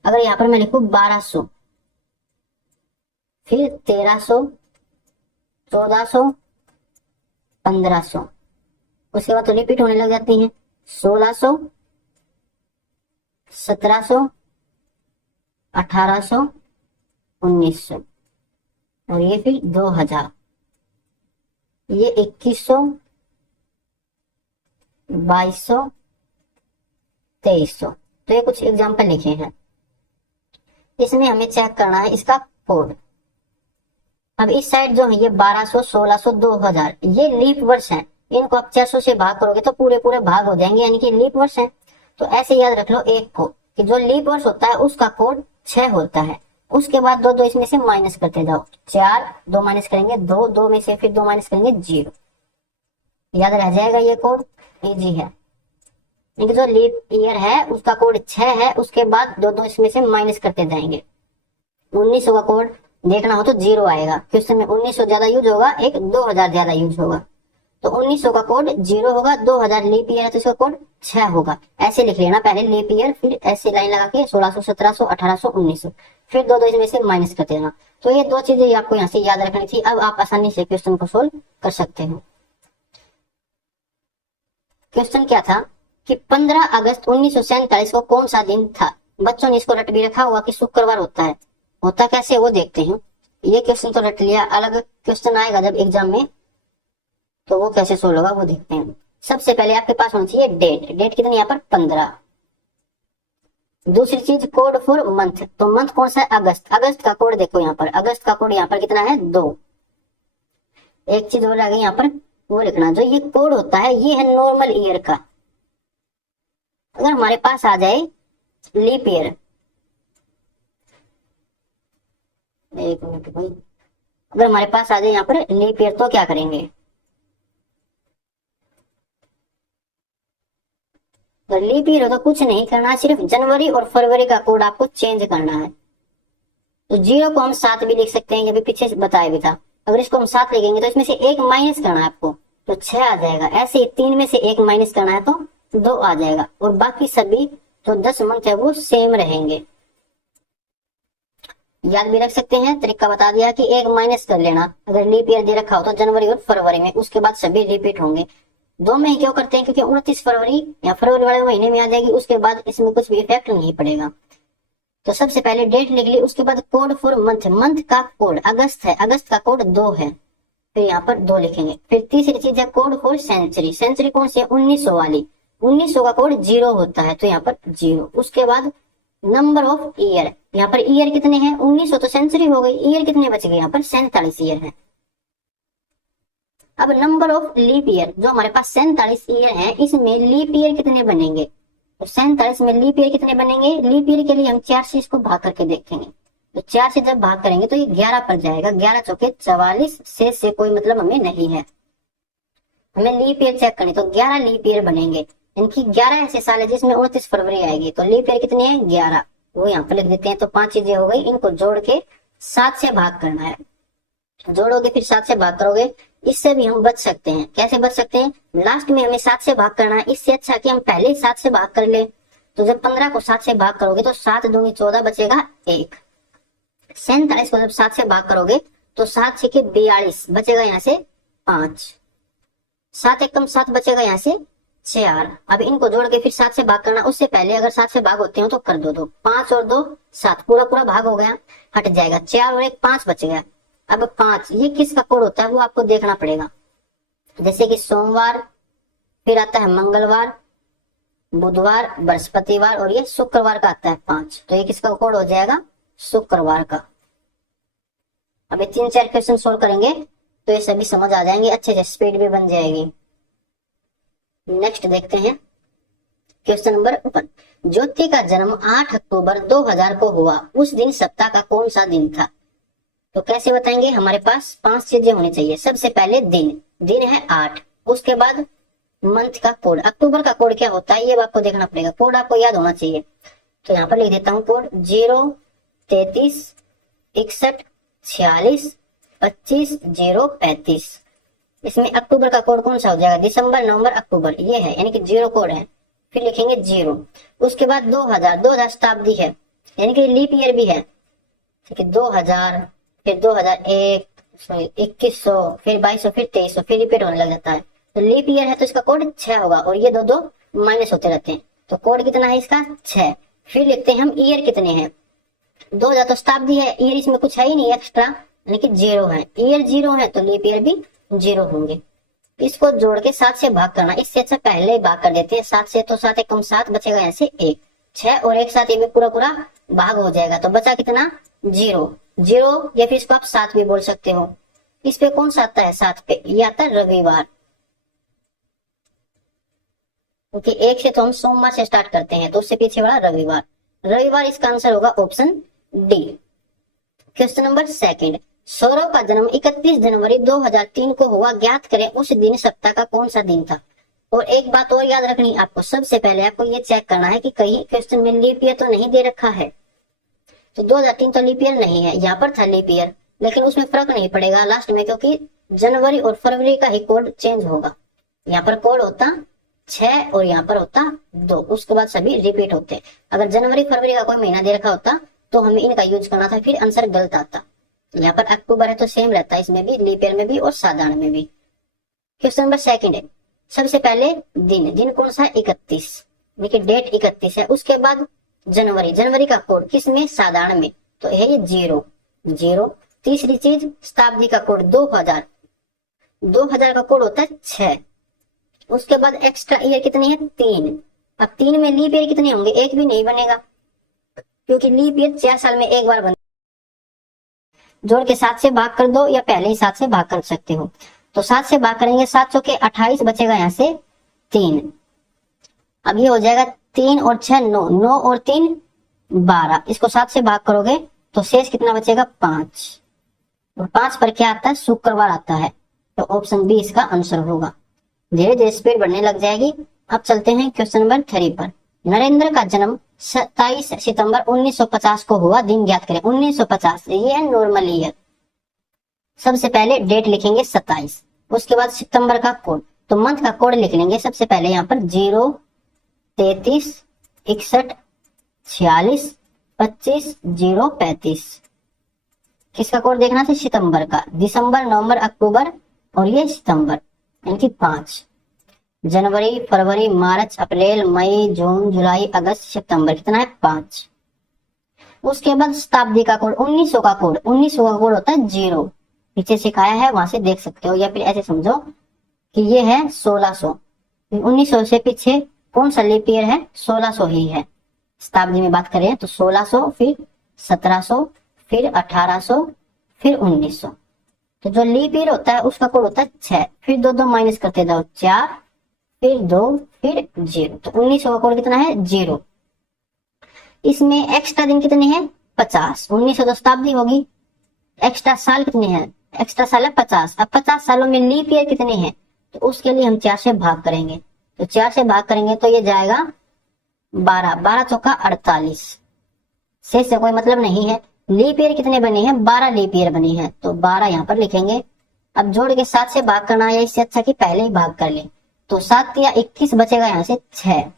अगर यहाँ पर मैं लिखूं 1200, फिर 1300, 1400, 1500, उसके बाद तो रिपीट होने लग जाती हैं। 1600, 1700, 1800, 1900 और ये फिर 2000, ये 2100, 2200, 2300। तो ये कुछ एग्जाम्पल लिखे हैं। इसमें हमें चेक करना है इसका कोड। अब इस साइड जो है ये 1200, 1600, 2000 ये लीप वर्ष है। इनको आप 400 से भाग करोगे तो पूरे पूरे भाग हो जाएंगे, यानी कि लीप वर्ष है। तो ऐसे याद रख लो एक को कि जो लीप वर्ष होता है उसका कोड 6 होता है। उसके बाद 2 2 इसमें से माइनस करते जाओ। 4 2 माइनस करेंगे 2, 2 में से फिर 2 माइनस करेंगे 0। याद रह जाएगा ये कोड, इजी है। लेकिन जो लीप ईयर है उसका कोड 6 है। उसके बाद 2 2 इसमें से माइनस करते जाएंगे। 1900 का कोड देखना हो तो 0 आएगा। क्वेश्चन में 1900 ज्यादा यूज होगा, एक 2000 ज्यादा यूज होगा। तो 1900 का कोड 0 होगा, 2000 लीप ईयर है तो इसका कोड 6 होगा। ऐसे लिख लेना, पहले लीप ईयर फिर ऐसे लाइन लगा के 1600, 1700, 1800, 1900, फिर 2 2 इसमें से माइनस करते जाना। तो ये 2 चीजें आपको यहाँ से याद रखनी थी। अब आप आसानी से क्वेश्चन को सोल्व कर सकते हो। क्वेश्चन क्या था कि 15 अगस्त 1947 को कौन सा दिन था। बच्चों ने इसको रट भी रखा होगा कि शुक्रवार होता कैसे वो देखते हैं। ये क्वेश्चन तो रट लिया, अलग क्वेश्चन आएगा जब एग्जाम में तो वो कैसे सोल्व होगा वो देखते हैं। सबसे पहले आपके पास होना चाहिए डेट कितनी यहाँ पर 15। दूसरी चीज कोड फॉर मंथ, तो मंथ कौन सा है अगस्त का कोड देखो यहाँ पर, अगस्त का कोड यहाँ पर कितना है 2। एक चीज और आ गई यहाँ पर वो लिखना, जो ये कोड होता है ये है नॉर्मल ईयर का। अगर हमारे पास आ जाए लीप ईयर, एक मिनट भाई, अगर हमारे पास आ जाए यहाँ पर लीप ईयर तो क्या करेंगे। तो लीप ईयर हो तो कुछ नहीं करना है, सिर्फ जनवरी और फरवरी का कोड आपको चेंज करना है। तो 0 को हम 7 भी लिख सकते हैं, ये भी पीछे बताया भी था। अगर इसको हम 7 लिखेंगे तो इसमें से 1 माइनस करना है आपको, तो 6 आ जाएगा। ऐसे ही 3 में से 1 माइनस करना है तो 2 आ जाएगा। और बाकी सभी जो 10 मंथ है वो सेम रहेंगे। याद भी रख सकते हैं, तरीका बता दिया कि 1 माइनस कर लेना अगर लीप ईयर दे रखा हो तो जनवरी और फरवरी में, उसके बाद सभी रिपीट होंगे। 2 में ही क्यों करते हैं, क्योंकि 29 फरवरी या फरवरी वाले महीने में आ जाएगी, उसके बाद इसमें कुछ भी इफेक्ट नहीं पड़ेगा। तो सबसे पहले डेट लिख ली, उसके बाद कोड फॉर मंथ, मंथ का कोड अगस्त है, अगस्त का कोड 2 है, फिर यहाँ पर 2 लिखेंगे। फिर तीसरी चीज है कोड फॉर सेंचुरी, सेंचुरी कौन सी है 1900 वाली, 1900 का कोड 0 होता है तो यहाँ पर 0। उसके बाद नंबर ऑफ ईयर, यहाँ पर ईयर कितने हैं 1900 तो सेंचुरी हो गई, ईयर कितने बच गए यहाँ पर 47 ईयर है। अब नंबर ऑफ लीप ईयर, जो हमारे पास 47 ईयर है इसमें लीप ईयर कितने बनेंगे, तो 47 में लीप ईयर कितने बनेंगे। लीप ईयर के लिए हम 4 से इसको भाग करके देखेंगे, तो 4 से जब भाग करेंगे तो ये 11 पर जाएगा, 11 चौके 44, से कोई मतलब हमें नहीं है, हमें लीप ईयर चेक करनी। तो 11 लीप ईयर बनेंगे, इनकी 11 ऐसे साल है जिसमें 29 फरवरी आएगी, तो लीप ईयर कितनी है 11, वो यहाँ पर लिख देते हैं। तो 5 चीजें हो गई, इनको जोड़ के 7 से भाग करना है, जोड़ोगे फिर 7 से भाग करोगे। इससे भी हम बच सकते हैं, कैसे बच सकते हैं, लास्ट में हमें 7 से भाग करना है, इससे अच्छा कि हम पहले ही 7 से भाग कर ले। तो जब 15 को 7 से भाग करोगे तो 7 दूनी 14 बचेगा 1। 47 को जब 7 से भाग करोगे तो 7 6 के 42 बचेगा यहाँ से 5, 7 एकम 7 बचेगा यहाँ से 4। अब इनको जोड़ के फिर 7 से भाग करना, उससे पहले अगर 7 से भाग होते हो तो कर दो 5 और 2 7, पूरा भाग हो गया, हट जाएगा 4 और 1 5 बच गया। अब 5 ये किसका कोड होता है वो आपको देखना पड़ेगा, जैसे कि सोमवार, फिर आता है मंगलवार, बुधवार, बृहस्पतिवार और ये शुक्रवार का आता है 5, तो ये किसका कोड हो जाएगा शुक्रवार का। अब ये 3-4 क्वेश्चन सोल्व करेंगे तो ये सभी समझ आ जाएंगे, अच्छे से स्पीड भी बन जाएगी। नेक्स्ट देखते हैं क्वेश्चन नंबर 1। ज्योति का जन्म 8 अक्टूबर 2000 को हुआ, उस दिन सप्ताह का कौन सा दिन था। तो कैसे बताएंगे, हमारे पास 5 चीजें होनी चाहिए। सबसे पहले दिन है 8, उसके बाद मंथ का कोड, अक्टूबर का कोड क्या होता है ये आपको देखना पड़ेगा, कोड आपको याद होना चाहिए। तो यहाँ पर लिख देता हूँ कोड 0 33 61 46 25 0 35। इसमें अक्टूबर का कोड कौन सा हो जाएगा, दिसंबर नवंबर अक्टूबर, ये है यानी कि 0 कोड है। फिर लिखेंगे 0, उसके बाद 2000 शताब्दी है यानी कि लीप ईयर भी है, ठीक है 2000, फिर 2001, 2100, फिर 2200, फिर 2300, फिर रिपीट होने लग जाता है। तो लीप ईयर है तो इसका कोड 6 होगा, और ये दो माइनस होते रहते हैं, तो कोड कितना है इसका 6। फिर लिखते हैं हम ईयर कितने हैं, 2000 तो शताब्दी है, ईयर इसमें कुछ है ही नहीं एक्स्ट्रा, यानी कि 0 है, ईयर 0 है तो लीप ईयर भी 0 होंगे। इसको जोड़ के 7 से भाग करना, इससे अच्छा पहले ही भाग कर देते हैं 7 से, तो 7 एकम 7 बचेगा यहाँ से 1, 6 और 1 साथ ये भी पूरा भाग हो जाएगा, तो बचा कितना 0 या फिर इसको आप 7 भी बोल सकते हो। इस पे कौन सा आता है 7 पे, ये आता है रविवार, क्योंकि 1 से तो हम सोमवार से स्टार्ट करते हैं, तो उससे पीछे वाला रविवार इसका आंसर होगा option D. Question number 2। Sourav का जन्म 31 जनवरी 2003 को हुआ, ज्ञात करें उस दिन सप्ताह का कौन सा दिन था। और एक बात और याद रखनी आपको, सबसे पहले आपको ये चेक करना है कि कहीं क्वेश्चन में लीप ईयर तो नहीं दे रखा है। तो 2003 तो लीप ईयर नहीं है, यहाँ पर था लीप ईयर, लेकिन उसमें फर्क नहीं पड़ेगा लास्ट में, क्योंकि जनवरी और फरवरी का ही कोड चेंज होगा। यहाँ पर कोड होता 6 और यहाँ पर होता 2, उसके बाद सभी रिपीट होते। अगर जनवरी फरवरी का कोई महीना दे रखा होता तो हमें इनका यूज करना था, फिर आंसर गलत आता। यहाँ पर अक्टूबर है तो सेम रहता है, इसमें भी लीप ईयर में भी और साधारण में भी। क्वेश्चन नंबर 2 है, सबसे पहले दिन, दिन कौन सा है 31, देखिए डेट 31 है। उसके बाद जनवरी, जनवरी का कोड किस में, साधारण में, तो है ये 0 0। तीसरी चीज शताब्दी का कोड 2000, 2000 का कोड होता है 6। उसके बाद एक्स्ट्रा ईयर कितनी है 3। अब 3 में लीप ईयर कितने होंगे, एक भी नहीं बनेगा, क्योंकि लीप ईयर 4 साल में एक बार बने। जोड़ के 7 से भाग कर दो या पहले ही 7 से भाग कर सकते हो। तो 7 से भाग करेंगे, 7 चौके 28, बचेगा यहाँ से 3। अब ये हो जाएगा 3 और 6 9, 9 और 3 12। इसको 7 से भाग करोगे तो शेष कितना बचेगा 5। और 5 पर क्या आता है, शुक्रवार आता है। तो ऑप्शन बी इसका आंसर होगा। धीरे धीरे स्पीड बढ़ने लग जाएगी। अब चलते हैं क्वेश्चन नंबर 3 पर। नरेंद्र का जन्म 27 सितंबर 1950 को हुआ, दिन ज्ञात करें। 1950 ये है नॉर्मल ईयर। सबसे पहले डेट लिखेंगे 27, उसके बाद सितंबर का कोड, तो मंथ का कोड लिख लेंगे सबसे पहले यहाँ पर 0 33 61 46 25 0 35। किसका कोड देखना था, सितंबर का। दिसंबर, नवंबर, अक्टूबर और ये सितंबर, यानी कि 5। जनवरी, फरवरी, मार्च, अप्रैल, मई, जून, जुलाई, अगस्त, सितंबर, कितना है 5। उसके बाद शताब्दी का कोड 1900 का कोड, 1900 का कोड होता है 0। पीछे सिखाया है, वहां से देख सकते हो, या फिर ऐसे समझो कि ये है 1600। 1900 से पीछे कौन सा लीप ईयर है, 1600 ही है। शताब्दी में बात करें तो 1600, फिर 1700, फिर 1800, फिर 1900। तो जो लीप ईयर होता है उसका कोड होता है 6, फिर 2 2 माइनस करते जाओ, 4, फिर 2, फिर 0। तो 1900 का कोड कितना है 0। इसमें एक्स्ट्रा दिन कितने हैं 50। 1900 तो शताब्दी होगी, एक्स्ट्रा साल कितने हैं, एक्स्ट्रा साल है 50। अब 50 सालों में लीप ईयर कितने हैं, तो उसके लिए हम 4 से भाग करेंगे। तो 4 से भाग करेंगे तो ये जाएगा 12, 12 चौका 48। शेष से कोई मतलब नहीं है। लीप ईयर कितने बने हैं, 12 लीप ईयर बनी है, तो 12 यहाँ पर लिखेंगे। अब जोड़ के 7 से भाग करना है, इससे अच्छा कि पहले ही भाग कर ले। तो 7 या 21 बचेगा यहाँ से 6,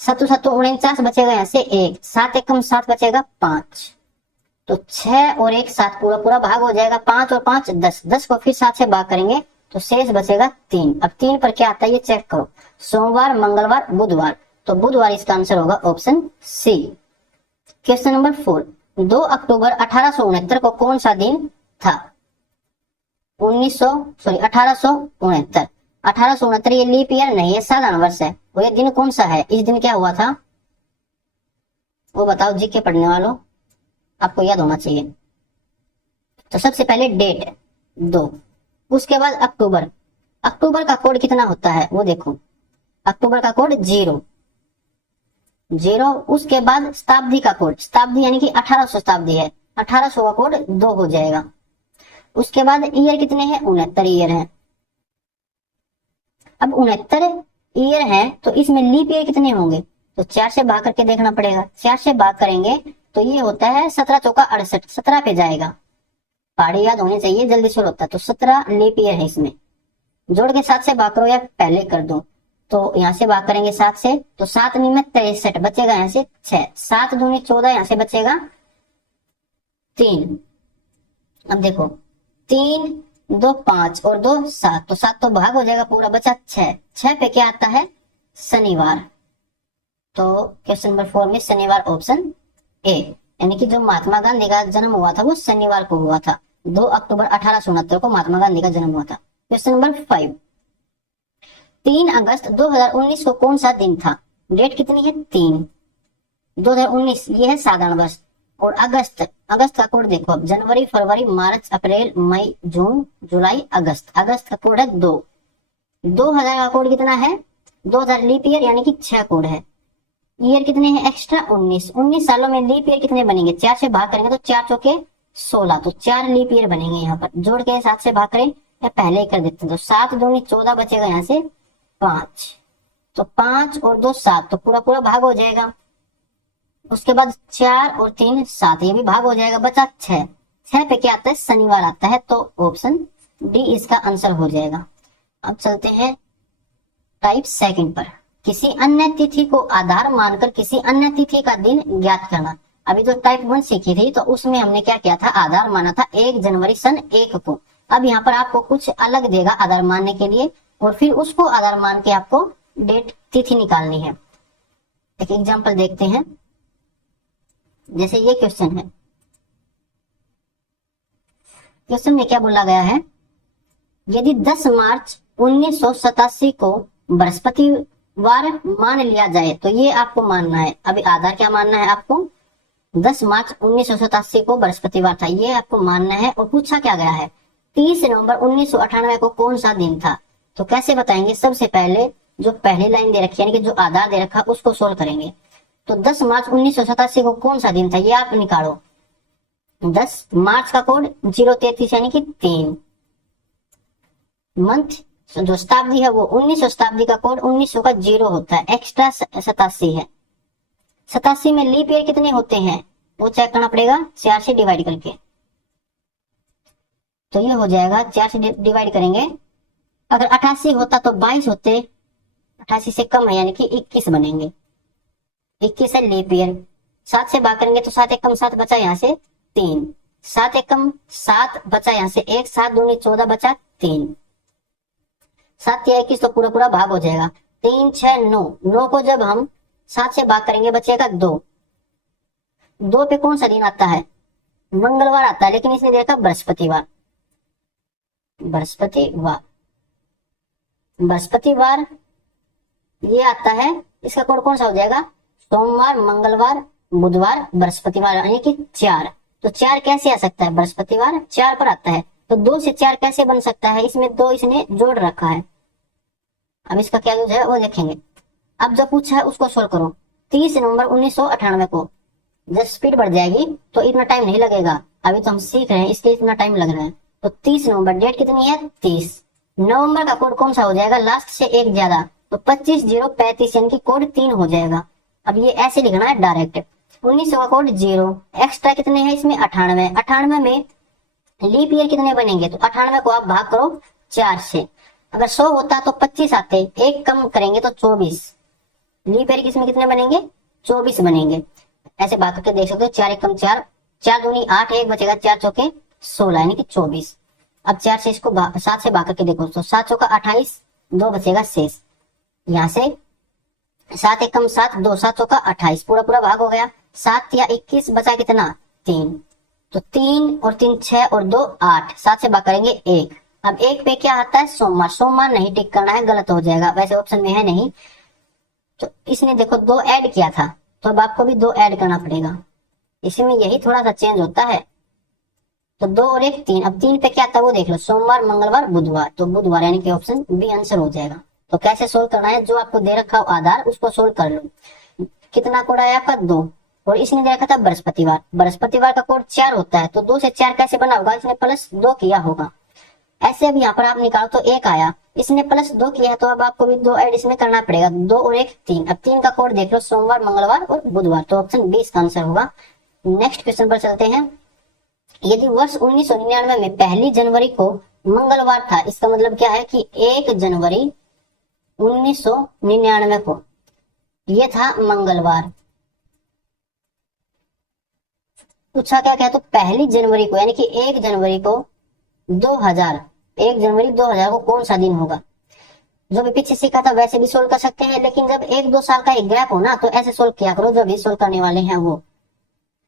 7 7 49 बचेगा यहाँ से 1, 7 1 7 बचेगा 5। तो 6 और 1 7 पूरा पूरा भाग हो जाएगा। 5 और 5 10, 10 को फिर 7 से भाग करेंगे तो शेष बचेगा 3। अब 3 पर क्या आता है ये चेक करो, सोमवार, मंगलवार, बुधवार, तो बुधवार इसका आंसर होगा ऑप्शन सी। क्वेश्चन नंबर 4, 2 अक्टूबर 1869 को कौन सा दिन था। 1869, 1869 ये लीप ईयर नहीं है, साधारण वर्ष है। वो ये दिन कौन सा है, इस दिन क्या हुआ था वो बताओ, जीके पढ़ने वालों आपको याद होना चाहिए। तो सबसे पहले डेट 2, उसके बाद अक्टूबर, अक्टूबर का कोड कितना होता है वो देखो, अक्टूबर का कोड 0 0। उसके बाद शताब्दी का कोड, शताब्दी यानी कि 1800 शताब्दी है, 1800 का कोड 2 हो जाएगा। उसके बाद ईयर कितने हैं, 69 ईयर है। अब 69 ईयर है तो इसमें लीप ईयर कितने होंगे, तो 4 से भाग करके देखना पड़ेगा। 4 से भाग करेंगे तो ये होता है 17 चौका 68, 17 पे जाएगा। पहाड़ी याद होने चाहिए, जल्दी से होता है। तो 17 लीप ईयर है इसमें। जोड़ के 7 से भाग करो या पहले कर दो, तो यहाँ से भाग करेंगे 7 से, तो 7 में 63 बचेगा यहाँ से 6, 7 दूनी 14, यहाँ से बचेगा 3। अब देखो 3 2 5 और 2 7, तो 7 तो भाग हो जाएगा पूरा, बचा 6, 6 पे क्या आता है शनिवार। तो क्वेश्चन नंबर 4 में शनिवार ऑप्शन ए, यानी कि जो महात्मा गांधी का जन्म हुआ था वो शनिवार को हुआ था। 2 अक्टूबर 1869 को महात्मा गांधी का जन्म हुआ था। क्वेश्चन नंबर 5, 3 अगस्त 2019 को कौन सा दिन था। डेट कितनी है 3, 2019 ये है साधारण वर्ष। और अगस्त, अगस्त का कोड देखो, अब जनवरी, फरवरी, मार्च, अप्रैल, मई, जून, जुलाई, अगस्त, अगस्त का कोड है 2। 2000 का कोड कितना है, 2000 लीप ईयर यानी कि 6 कोड है। ईयर कितने हैं एक्स्ट्रा 19, 19 सालों में लीप ईयर कितने बनेंगे, 4 से भाग करेंगे तो 4 चौके 16, तो 4 लीप ईयर बनेंगे यहाँ पर। जोड़ के 7 से भाग करें या पहले ही कर देते हैं, तो 7 दूनी 14 बचेगा यहाँ से 5, तो 5 और 2 7, तो पूरा पूरा भाग हो जाएगा। उसके बाद 4 और 3 7, ये भी भाग हो जाएगा, बचा 6, 6 पे क्या आता है शनिवार आता है, तो ऑप्शन डी इसका आंसर हो जाएगा। अब चलते हैं टाइप सेकंड पर, किसी अन्य तिथि को आधार मानकर किसी अन्य तिथि का दिन ज्ञात करना। अभी जो टाइप 1 सीखी थी तो उसमें हमने क्या किया था, आधार माना था 1 जनवरी सन 1 को। अब यहाँ पर आपको कुछ अलग देगा आधार मानने के लिए, और फिर उसको आधार मान के आपको डेट तिथि निकालनी है। एक एग्जांपल देखते हैं, जैसे ये क्वेश्चन है। क्वेश्चन में क्या बोला गया है, यदि 10 मार्च 1987 को बृहस्पतिवार मान लिया जाए तो ये आपको मानना है। अभी आधार क्या मानना है आपको, 10 मार्च 1987 को बृहस्पतिवार था, ये आपको मानना है। और पूछा क्या गया है, 30 नवंबर 1998 को कौन सा दिन था। तो कैसे बताएंगे, सबसे पहले जो पहली लाइन दे रखी है यानी कि जो आधार दे रखा उसको सोल्व करेंगे। तो 10 मार्च 1987 को कौन सा दिन था ये आप निकालो। 10 मार्च का कोड 033 यानी कि 3। मंथ जो शताब्दी है वो 1900 शताब्दी का कोड 1900 का 0 होता है, एक्स्ट्रा 87 है। 87 में लीप ईयर कितने होते हैं वो चेक करना पड़ेगा 4 से डिवाइड करके। तो ये हो जाएगा 4 से डिवाइड करेंगे, अगर 88 होता तो 22 होते, 88 से कम है यानी कि 21 बनेंगे। 21 है लीप ईयर। 7 से भाग करेंगे तो 7 एकम 7 बचा यहाँ से 3, 7 एकम 7 बचा यहाँ से 1, 7 दूनी 14 बचा 3, 7 या 21 तो पूरा पूरा भाग हो जाएगा। 3 6 9, 9 को जब हम 7 से भाग करेंगे बचेगा 2। 2 पे कौन सा दिन आता है, मंगलवार आता है, लेकिन इसने देखा बृहस्पतिवार। बृहस्पतिवार बृहस्पतिवार ये आता है, इसका कोड कौन सा हो जाएगा, सोमवार मंगलवार बुधवार बृहस्पतिवार यानी कि 4। तो 4 कैसे आ सकता है, बृहस्पतिवार 4 पर आता है। तो 2 से 4 कैसे बन सकता है, इसमें 2 इसने जोड़ रखा है। अब इसका क्या यूज है वो देखेंगे। अब जो पूछा है उसको सोल्व करो। 30 नवंबर 1998 को, जब स्पीड बढ़ जाएगी तो इतना टाइम नहीं लगेगा, अभी तो हम सीख रहे हैं इसलिए इतना टाइम लग रहा है। तो 30 नवंबर, डेट कितनी है 30। नवंबर का कोड कौन सा हो जाएगा, लास्ट से एक ज्यादा, तो 25 0 35 यानी कि कोड 3 हो जाएगा। अब ये ऐसे लिखना है डायरेक्ट। 1900 का कोड 0, एक्स्ट्रा कितने हैं इसमें 98। 98 में लीप ईयर कितने बनेंगे, तो 98 को आप भाग करो 4 से। अगर 100 होता तो 25 आते, एक कम करेंगे तो 24। लीप ईयर किसमें कितने बनेंगे 24 बनेंगे। ऐसे भाग करके देख सकते हो, 4 एकम 4, 4 दूनी 8, एक बचेगा 4 चौके 16 यानी कि 24। अब 4 से इसको 7 से भाग करके देखो तो 7 चौका 28, 2 बचेगा शेष। यहाँ से 7 एकम 7, 2 7 चौका 28, पूरा पूरा भाग हो गया। 7 या 21 बचा कितना 3, तो 3 और 3 6 और 2 8, 7 से भाग करेंगे 1। अब 1 पे क्या आता है सोमवार, सोमवार नहीं टिक करना है, गलत हो जाएगा, वैसे ऑप्शन में है नहीं। तो इसने देखो 2 ऐड किया था तो अब आपको भी 2 ऐड करना पड़ेगा, इसमें यही थोड़ा सा चेंज होता है। तो 2 और 1 3, अब 3 पे क्या आता है वो देख लो, सोमवार मंगलवार बुधवार, तो बुधवार यानी कि ऑप्शन बी आंसर हो जाएगा। तो कैसे सोल्व करना है, जो आपको दे रखा हो आधार उसको सोल्व कर लो। कितना कोड आया आपका 2, और इसने दे रखा था बृहस्पतिवार, बृहस्पतिवार का कोड 4 होता है, तो 2 से 4 कैसे बना होगा, इसने +2 किया होगा। ऐसे अब यहाँ पर आप निकालो तो 1 आया, इसने +2 किया है तो अब आपको भी 2 ऐड इसमें करना पड़ेगा, 2 और 1 3। अब 3 का कोड देख लो, सोमवार मंगलवार और बुधवार, तो ऑप्शन 20 का आंसर होगा। नेक्स्ट क्वेश्चन पर चलते हैं। यदि वर्ष 1999 में 1 जनवरी को मंगलवार था, इसका मतलब क्या है कि 1 जनवरी 1999 को ये था मंगलवार। पूछा क्या क्या, तो 1 जनवरी को यानी कि 1 जनवरी को 2000, 1 जनवरी 2000 को कौन सा दिन होगा। जो भी पीछे सीखा था वैसे भी सोल्व कर सकते हैं, लेकिन जब 1-2 साल का एक गैप हो ना तो ऐसे सोल्व किया करो, जो भी सोल्व करने वाले हैं वो।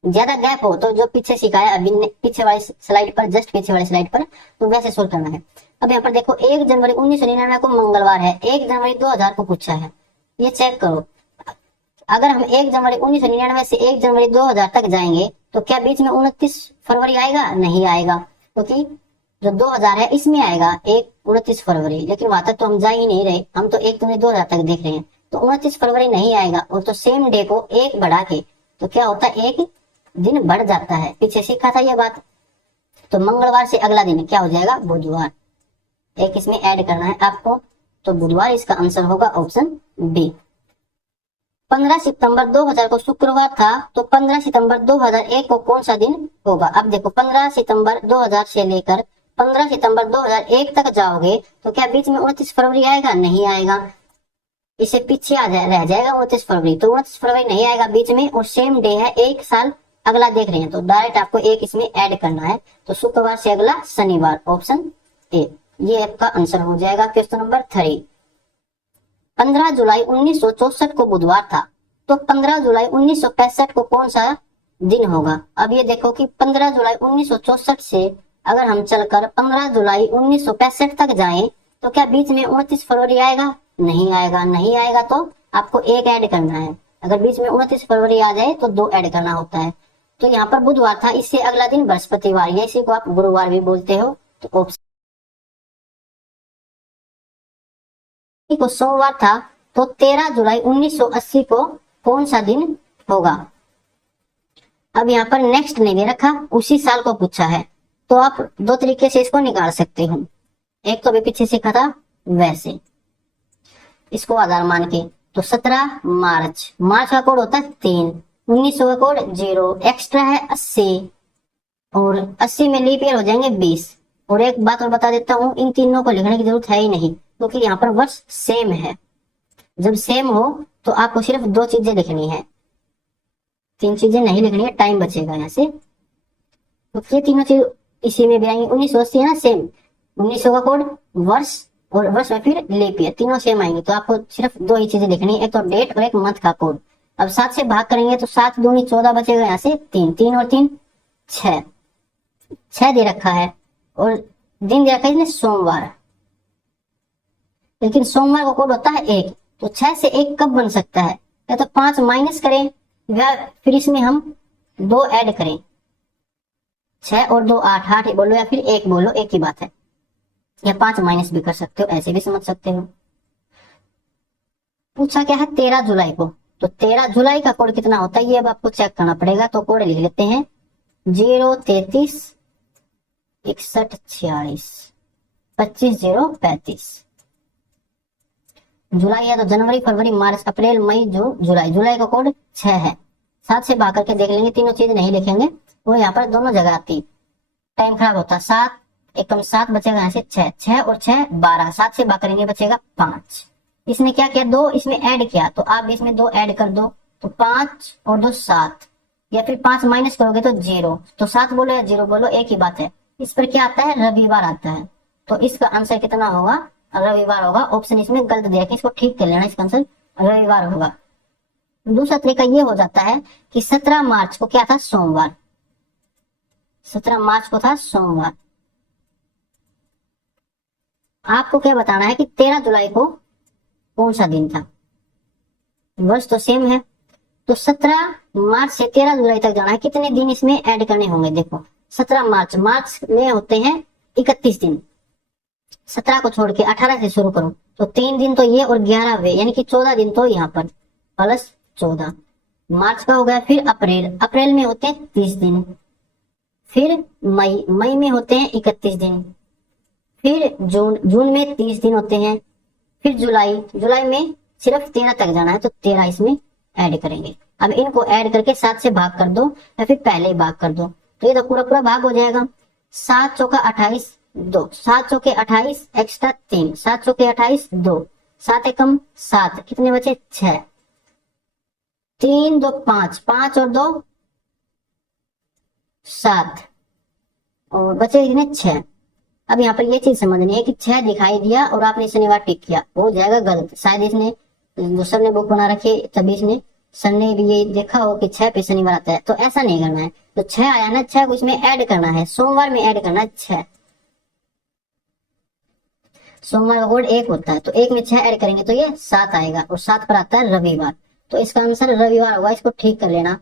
ज्यादा गैप हो तो जो पीछे सिखाया अभी पीछे वाली स्लाइड पर, जस्ट पीछे वाली स्लाइड पर, तो वैसे सोल्व करना है। अब यहाँ पर देखो 1 जनवरी 1999 को मंगलवार है, 1 जनवरी 2000 को पूछा है, ये चेक करो। अगर हम 1 जनवरी 1999 से 1 जनवरी 2000 तक जाएंगे तो क्या बीच में 29 फरवरी आएगा, नहीं आएगा, क्योंकि जो 2000 है इसमें आएगा 29 फरवरी, लेकिन वहां तक तो हम जा ही नहीं रहे, हम तो 1 जनवरी 2000 तक देख रहे हैं, तो 29 फरवरी नहीं आएगा। और तो सेम डे को 1 बढ़ा के तो क्या होता है 1 दिन बढ़ जाता है, पीछे सीखा था ये बात। तो मंगलवार से अगला दिन क्या हो जाएगा बुधवार, 1 इसमें ऐड करना है आपको, तो बुधवार इसका आंसर होगा ऑप्शन बी। 15 सितंबर 2000 को शुक्रवार था, तो 15 सितंबर 2001 को कौन सा दिन होगा। अब देखो 15 सितंबर 2000 से लेकर 15 सितंबर 2001 तक जाओगे तो क्या बीच में 29 फरवरी आएगा, नहीं आएगा, इसे पीछे रह जाएगा 29 फरवरी, तो 29 फरवरी नहीं आएगा बीच में, और सेम डे है, 1 साल अगला देख रहे हैं, तो डायरेक्ट आपको 1 इसमें ऐड करना है, तो शुक्रवार से अगला शनिवार, ऑप्शन ए। ये आपका आंसर हो जाएगा क्वेश्चन नंबर 3। 15 जुलाई 1964 को बुधवार था, तो 15 जुलाई 1965 को कौन सा दिन होगा? अब ये देखो कि 15 जुलाई 1964 से अगर हम चलकर 15 जुलाई 1965 तक जाएं तो क्या बीच में 29 फरवरी आएगा? नहीं आएगा। नहीं आएगा तो आपको एक ऐड करना है। अगर बीच में 29 फरवरी आ जाए तो 2 ऐड करना होता है। तो यहाँ पर बुधवार था, इससे अगला दिन बृहस्पतिवार, या इसी को आप गुरुवार भी बोलते हो। तो ऑप्शन को सोमवार था, तो 13 जुलाई 1980 को कौन सा दिन होगा? अब यहाँ पर नेक्स्ट नहीं दे रखा, उसी साल को पूछा है, तो आप 2 तरीके से इसको निकाल सकते हो। एक तो अभी पीछे सीखा था वैसे, इसको आधार मान के, तो 17 मार्च, मार्च का कोड होता है 3, 1900 का कोड 0, एक्स्ट्रा है 80, और 80 में लीप ईयर हो जाएंगे 20। और एक बात और बता देता हूँ, इन तीनों को लिखने की जरूरत है ही नहीं, क्योंकि यहाँ पर वर्ष सेम है। जब सेम हो तो आपको सिर्फ 2 चीजें लिखनी है, 3 चीजें नहीं लिखनी है, टाइम बचेगा यहाँ से। तो ये तीनों चीज इसी में भी आएंगे। 1980 है ना सेम, 1900 का कोड, वर्ष, और वर्ष में फिर लीप ईयर, तीनों सेम आएंगे। तो आपको सिर्फ 2 ही चीजें लिखनी है, एक तो डेट और एक मंथ का कोड। अब 7 से भाग करेंगे तो 7 दूनी 14 बचेगा, यहाँ से 3, 3 और 3 6, 6 दे रखा है, और दिन दे रखा है इसने सोमवार, लेकिन सोमवार का कोड होता है 1। तो 6 से 1 कब बन सकता है? या तो 5 माइनस करें, या फिर इसमें हम 2 ऐड करें। 6 और 2 8, 8 बोलो या फिर 1 बोलो, एक ही बात है। या 5 माइनस भी कर सकते हो, ऐसे भी समझ सकते हो। पूछा क्या है 13 जुलाई को, तो 13 जुलाई का कोड कितना होता है ये अब आपको चेक करना पड़ेगा। तो कोड लिख लेते हैं 033 61 46 25 035। जुलाई है तो जनवरी, फरवरी, मार्च, अप्रैल, मई, जून, जुलाई। जुलाई का कोड 6 है। 7 से भाग करके देख लेंगे, तीनों चीज नहीं लिखेंगे, वो यहाँ पर दोनों जगह आती, टाइम खराब होता। 7 एकम 7 बचेगा, यहाँ से 6, 6 और 6 12, 7 से भाग करेंगे बचेगा 5। इसने क्या किया, 2 इसमें ऐड किया, तो आप इसमें 2 ऐड कर दो, तो 5 और 2 7, या फिर 5 माइनस करोगे तो 0। तो 7 बोलो या 0 बोलो, एक ही बात है। इस पर क्या आता है, रविवार आता है। तो इसका आंसर कितना होगा, रविवार होगा। ऑप्शन इसमें गलत दिया है, इसको ठीक कर लेना, इसका आंसर रविवार होगा। दूसरा तरीका ये हो जाता है कि 17 मार्च को क्या था, सोमवार। 17 मार्च को था सोमवार। आपको क्या बताना है कि 13 जुलाई को कौन सा दिन था। वर्ष तो सेम है, तो 17 मार्च से 13 जुलाई तक जाना है। कितने दिन इसमें ऐड करने होंगे? देखो 17 मार्च, मार्च में होते हैं 31 दिन, 17 को छोड़ के 18 से शुरू करो, तो 3 दिन तो ये और 11 वे, यानी कि 14 दिन तो यहाँ पर प्लस 14। मार्च का हो गया, फिर अप्रैल, अप्रैल में होते हैं 30 दिन, फिर मई, मई में होते हैं 31 दिन, फिर जून, जून में 30 दिन होते हैं, फिर जुलाई, जुलाई में सिर्फ 13 तक जाना है, तो 13 इसमें ऐड करेंगे। अब इनको ऐड करके 7 से भाग कर दो, या फिर पहले ही भाग कर दो, तो ये तो पूरा पूरा भाग हो जाएगा। 7 चौका 28, 2, 7 चौके 28, एक्स्ट्रा 3, 7 चौके 28, 2, 7 एकम 7, कितने बचे 6, 3 2 5, 5 और 2 7, और बचे कितने 6। अब यहाँ पर ये चीज समझनी है कि 6 दिखाई दिया और आपने शनिवार टिक किया, हो जाएगा गलत। शायद इसने, जो सर ने बुक बना रखी है तभी इसने, सर ने भी ये देखा हो कि 6 पे शनिवार आता है, तो ऐसा नहीं करना है। तो 6 आया ना, 6 को इसमें ऐड करना है, सोमवार में ऐड करना है 6। सोमवार का कोड 1 होता है, तो 1 में 6 ऐड करेंगे तो ये 7 आएगा, और 7 पर आता है रविवार। तो इसका आंसर रविवार होगा, इसको ठीक कर लेना।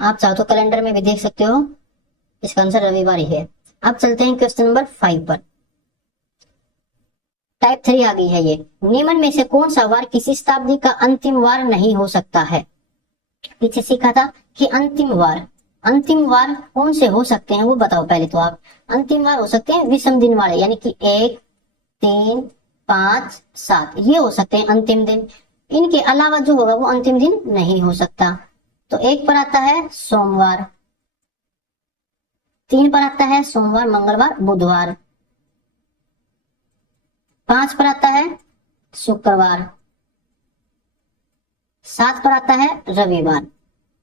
आप चाहो तो कैलेंडर में भी देख सकते हो, इसका आंसर रविवार ही है। अब चलते हैं क्वेश्चन नंबर 5 पर। टाइप 3 आ गई है ये, निम्न में से कौन सा वार किसी शताब्दी का अंतिम वार नहीं हो सकता है? पीछे सीखा था कि अंतिम वार, अंतिम वार कौन से हो सकते हैं वो बताओ पहले तो आप। अंतिम वार हो सकते हैं विषम दिन वाले, यानी कि 1 3 5 7, ये हो सकते हैं अंतिम दिन। इनके अलावा जो होगा वो अंतिम दिन नहीं हो सकता। तो 1 पर आता है सोमवार, 3 पर आता है सोमवार, मंगलवार, बुधवार, 5 पर आता है शुक्रवार, 7 पर आता है रविवार।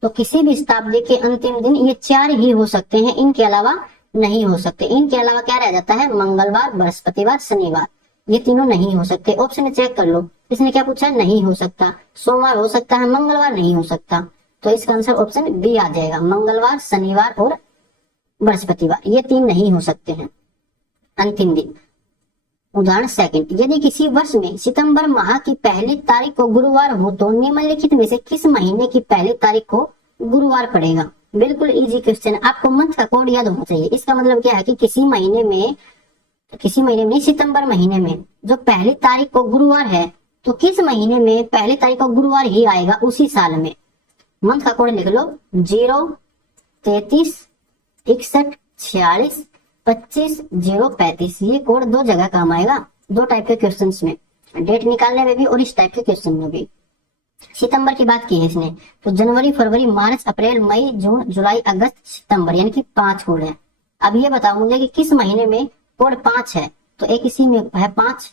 तो किसी भी शताब्दी के अंतिम दिन ये 4 ही हो सकते हैं, इनके अलावा नहीं हो सकते। इनके अलावा क्या रह जाता है, मंगलवार, बृहस्पतिवार, शनिवार, ये तीनों नहीं हो सकते। ऑप्शन में चेक कर लो, इसने क्या पूछा, नहीं हो सकता। सोमवार हो सकता है, मंगलवार नहीं हो सकता। तो इसका आंसर ऑप्शन बी आ जाएगा, मंगलवार, शनिवार और बृहस्पतिवार, ये तीन नहीं हो सकते हैं अंतिम दिन। उदाहरण सेकंड, यदि किसी वर्ष में सितंबर माह की पहली तारीख को गुरुवार हो तो निम्नलिखित में से किस महीने की पहली तारीख को गुरुवार पड़ेगा। बिल्कुल इजी क्वेश्चन, आपको मंथ का कोड याद होना चाहिए। इसका मतलब क्या है कि किसी महीने में नहीं, सितंबर महीने में जो पहली तारीख को गुरुवार है, तो किस महीने में पहली तारीख को गुरुवार ही आएगा उसी साल में। मंथ का कोड लिख लो, 0, 33, 61, 46, 25, 035। ये कोड दो जगह काम आएगा, दो टाइप के क्वेश्चंस में, डेट निकालने में भी और इस टाइप के क्वेश्चन में भी। सितंबर की बात की है इसने, तो जनवरी, फरवरी, मार्च, अप्रैल, मई, जून, जुलाई, अगस्त, सितंबर, यानी कि 5 कोड है। अब ये बताओ मुझे कि किस महीने में कोड 5 है, तो एक इसी में है 5,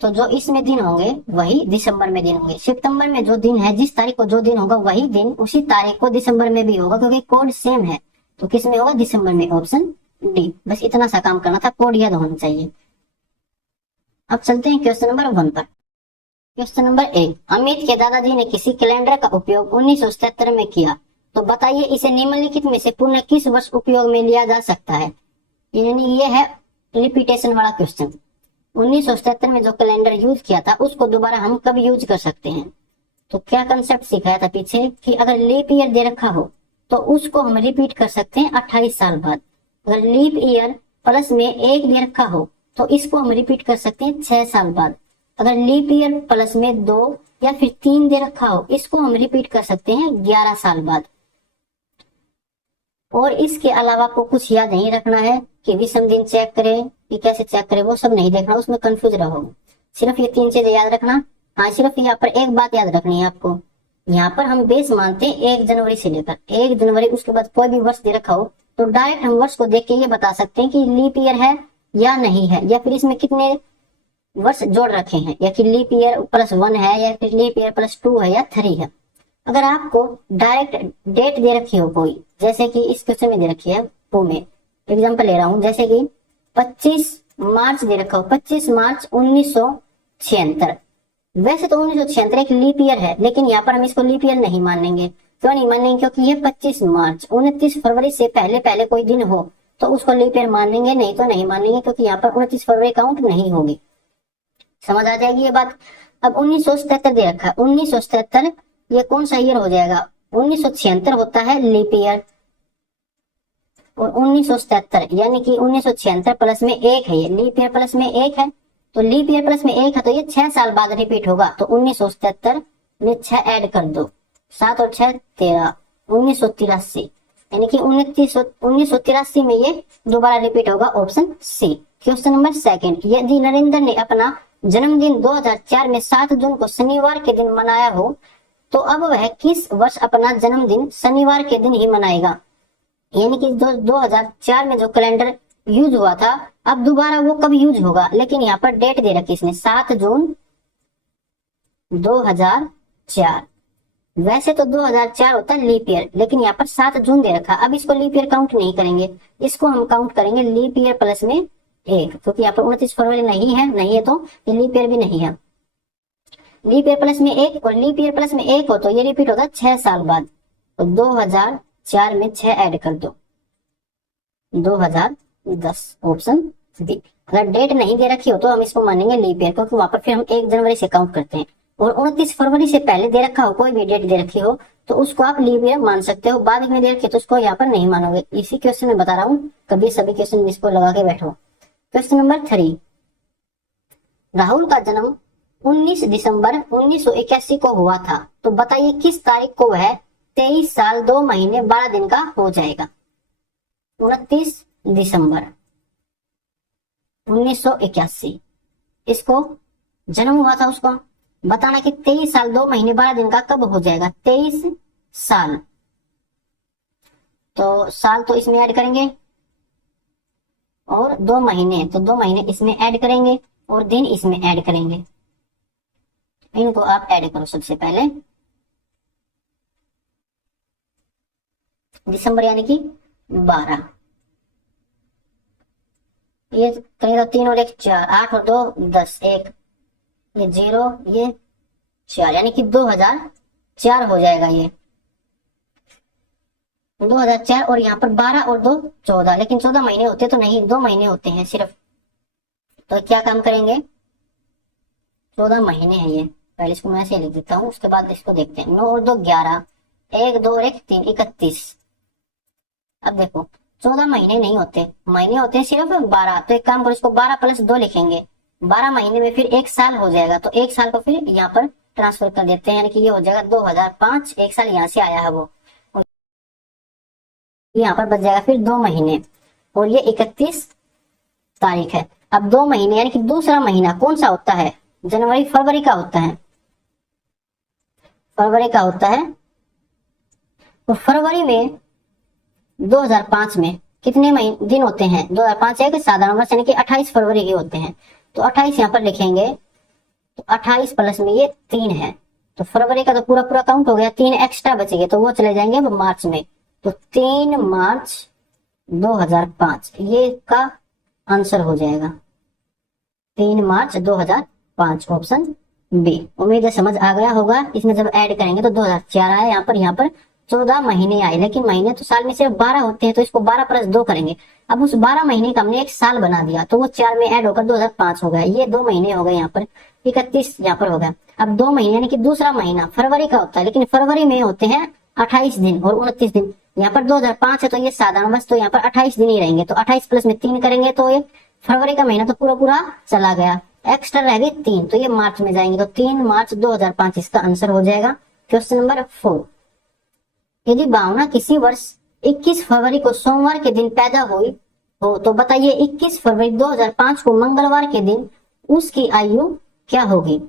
तो जो इसमें दिन होंगे वही दिसंबर में दिन होंगे। सितंबर में जो दिन है, जिस तारीख को जो दिन होगा वही दिन उसी तारीख को दिसंबर में भी होगा, क्योंकि कोड सेम है। तो किस में होगा, दिसंबर में, ऑप्शन डी। बस इतना सा काम करना था, कोड याद होना चाहिए। अब चलते हैं क्वेश्चन नंबर 1 पर। क्वेश्चन नंबर 1, अमित के दादाजी ने किसी कैलेंडर का उपयोग 1977 में किया, तो बताइए इसे निम्नलिखित में से पुनः किस वर्ष उपयोग में लिया जा सकता है। यानी ये है रिपीटेशन वाला क्वेश्चन। 1977 में जो कैलेंडर यूज किया था उसको दोबारा हम कब यूज कर सकते हैं। तो क्या कंसेप्ट सिखाया था पीछे कि अगर लीप ईयर दे रखा हो तो उसको हम रिपीट कर सकते हैं 28 साल बाद। अगर लीप ईयर प्लस में 1 दे रखा हो तो इसको हम रिपीट कर सकते हैं 6 साल बाद। अगर लीप ईयर प्लस में 2 या फिर 3 दे रखा हो, इसको हम रिपीट कर सकते हैं 11 साल बाद। और इसके अलावा आपको कुछ याद नहीं रखना है कि विषम दिन चेक करें कि कैसे चेक करें, वो सब नहीं देखना, उसमें कंफ्यूज रहोगे। सिर्फ ये 3 चीजें याद रखना। हाँ, सिर्फ यहाँ पर एक बात याद रखनी है आपको, यहाँ पर हम बेस मानते हैं 1 जनवरी से लेकर 1 जनवरी, उसके बाद कोई भी वर्ष दे रखा हो तो डायरेक्ट हम वर्ष को देख के ये बता सकते हैं कि लीप ईयर है या नहीं है, या फिर इसमें कितने वर्ष जोड़ रखे हैं, या कि लीप ईयर +1 है या फिर लीप ईयर +2 है या 3 है। अगर आपको डायरेक्ट डेट दे रखी हो कोई, जैसे कि इस क्वेश्चन में दे रखी है 2 में, एग्जाम्पल ले रहा हूं, जैसे कि 25 मार्च दे रखा हो, 25 मार्च 1976। वैसे तो 1976 एक लीप ईयर है, लेकिन यहाँ पर हम इसको लीप ईयर नहीं मानेंगे। क्यों नहीं मानेंगे, क्योंकि ये 25 मार्च 29 फरवरी से पहले पहले कोई दिन हो तो उसको लीप ईयर मानेंगे, नहीं तो नहीं मानेंगे, क्योंकि यहाँ पर 29 फरवरी काउंट नहीं होगी। समझ आ जाएगी ये बात। अब 1977 दे रखा है, 1977 ये कौन सा ईयर हो जाएगा, 1976 होता है लीप ईयर, और 1977 यानी कि 1976 प्लस में 1 है, ये लीप ईयर प्लस में 1 है, तो लीप ईयर प्लस में 1 है तो ये 6 साल बाद रिपीट होगा। तो 1977 में 6 ऐड कर दो, 7 और 6 13, 1983, यानी कि 1983 में ये दोबारा रिपीट होगा, ऑप्शन सी। क्वेश्चन नंबर 2, यदि नरेंद्र ने अपना जन्मदिन 2004 में 7 जून को शनिवार के दिन मनाया हो तो अब वह किस वर्ष अपना जन्मदिन शनिवार के दिन ही मनाएगा। यानी कि 2004 में जो कैलेंडर यूज हुआ था, अब दोबारा वो कब यूज होगा, लेकिन यहाँ पर डेट दे रखी इसने 7 जून 2004। वैसे तो 2004 होता है लीप ईयर, लेकिन यहाँ पर 7 जून दे रखा। अब इसको लीप ईयर काउंट नहीं करेंगे, इसको हम काउंट करेंगे लीप ईयर प्लस में 1, क्योंकि यहाँ पर 29 फरवरी नहीं है तो ये लीप ईयर भी नहीं है। लीप ईयर प्लस में 1 और लीप ईयर प्लस में 1 हो तो ये रिपीट होगा 6 साल बाद। तो 2004 में 6 ऐड कर दो, 2010, ऑप्शन बी। अगर डेट नहीं दे रखी हो तो हम इसको मानेंगे लीप ईयर, क्योंकि वहां पर फिर हम 1 जनवरी से काउंट करते हैं। और 29 फरवरी से पहले दे रखा हो, कोई भी डेट दे रखी हो तो उसको आप लीप ईयर मान सकते हो, बाद में दे रखी तो उसको यहाँ पर नहीं मानोगे। इसी क्वेश्चन में बता रहा हूँ, कभी सभी क्वेश्चन इसको लगा के बैठो। क्वेश्चन नंबर 3, राहुल का जन्म 19 दिसंबर 1981 को हुआ था, तो बताइए किस तारीख को वह 23 साल 2 महीने 12 दिन का हो जाएगा। 29 दिसंबर 1981 इसको जन्म हुआ था, उसको बताना कि 23 साल 2 महीने 12 दिन का कब हो जाएगा। 23 साल, तो साल तो इसमें ऐड करेंगे और 2 महीने, तो 2 महीने इसमें ऐड करेंगे और दिन इसमें ऐड करेंगे। इनको आप ऐड करो। सबसे पहले दिसंबर यानी कि 12, ये करेंगे तो 3 और 1 4, 8 और 2 10, 1 ये 0 ये 4, यानी कि 2004 हो जाएगा ये 2004। और यहाँ पर 12 और 2 14, लेकिन 14 महीने होते तो नहीं, 2 महीने होते हैं सिर्फ। तो क्या काम करेंगे, 14 महीने हैं ये, पहले इसको मैं ऐसे लिख देता हूँ, उसके बाद इसको देखते हैं। 9 और 2 11, 1 2 और 1 3 31। अब देखो 14 महीने नहीं होते, महीने होते हैं सिर्फ 12। तो एक काम करो, इसको 12 प्लस 2 लिखेंगे, 12 महीने में फिर 1 साल हो जाएगा। तो 1 साल को फिर यहाँ पर ट्रांसफर कर देते हैं, यानी कि ये हो जाएगा 2005, 1 साल यहाँ से आया है वो, यहाँ पर बच जाएगा फिर 2 महीने, और ये 31 तारीख है। अब 2 महीने यानी कि दूसरा महीना कौन सा होता है, जनवरी फरवरी का होता है, फरवरी का होता है। तो फरवरी में 2005 में कितने महीने दिन होते हैं, 2005 है कि साधारण वर्ष, यानी कि 28 फरवरी के होते हैं। तो 28 यहाँ पर लिखेंगे, तो 28 प्लस में ये 3 है, तो फरवरी का तो पूरा पूरा काउंट हो गया, 3 एक्स्ट्रा बचेंगे तो वो चले जाएंगे अब मार्च में। तो 3 मार्च 2005 ये का आंसर हो जाएगा, 3 मार्च 2005 ऑप्शन बी। उम्मीद है समझ आ गया होगा। इसमें जब ऐड करेंगे तो 2004 आया यहाँ पर 14 महीने आए, लेकिन महीने तो साल में सिर्फ 12 होते हैं, तो इसको 12 प्लस 2 करेंगे। अब उस 12 महीने का हमने एक साल बना दिया, तो वो 4 में ऐड होकर 2005 हो गया। ये 2 महीने हो गए, यहाँ पर 31 यहाँ पर हो गया। अब 2 महीने यानी कि दूसरा महीना फरवरी का होता है, लेकिन फरवरी में होते हैं 28 दिन और 29 दिन। यहाँ पर 2005 है तो ये साधारण बस, तो यहाँ पर 28 दिन ही रहेंगे। तो 28 प्लस में 3 करेंगे तो ये फरवरी का महीना तो पूरा पूरा चला गया, एक्स्ट्रा रह गए 3, तो ये मार्च में जाएंगे। तो 3 मार्च 2005 इसका आंसर हो जाएगा। क्वेश्चन नंबर 4, यदि भावना किसी वर्ष 21 फरवरी को सोमवार के दिन पैदा हुई हो तो बताइए 21 फरवरी 2005 को मंगलवार के दिन उसकी आयु क्या होगी।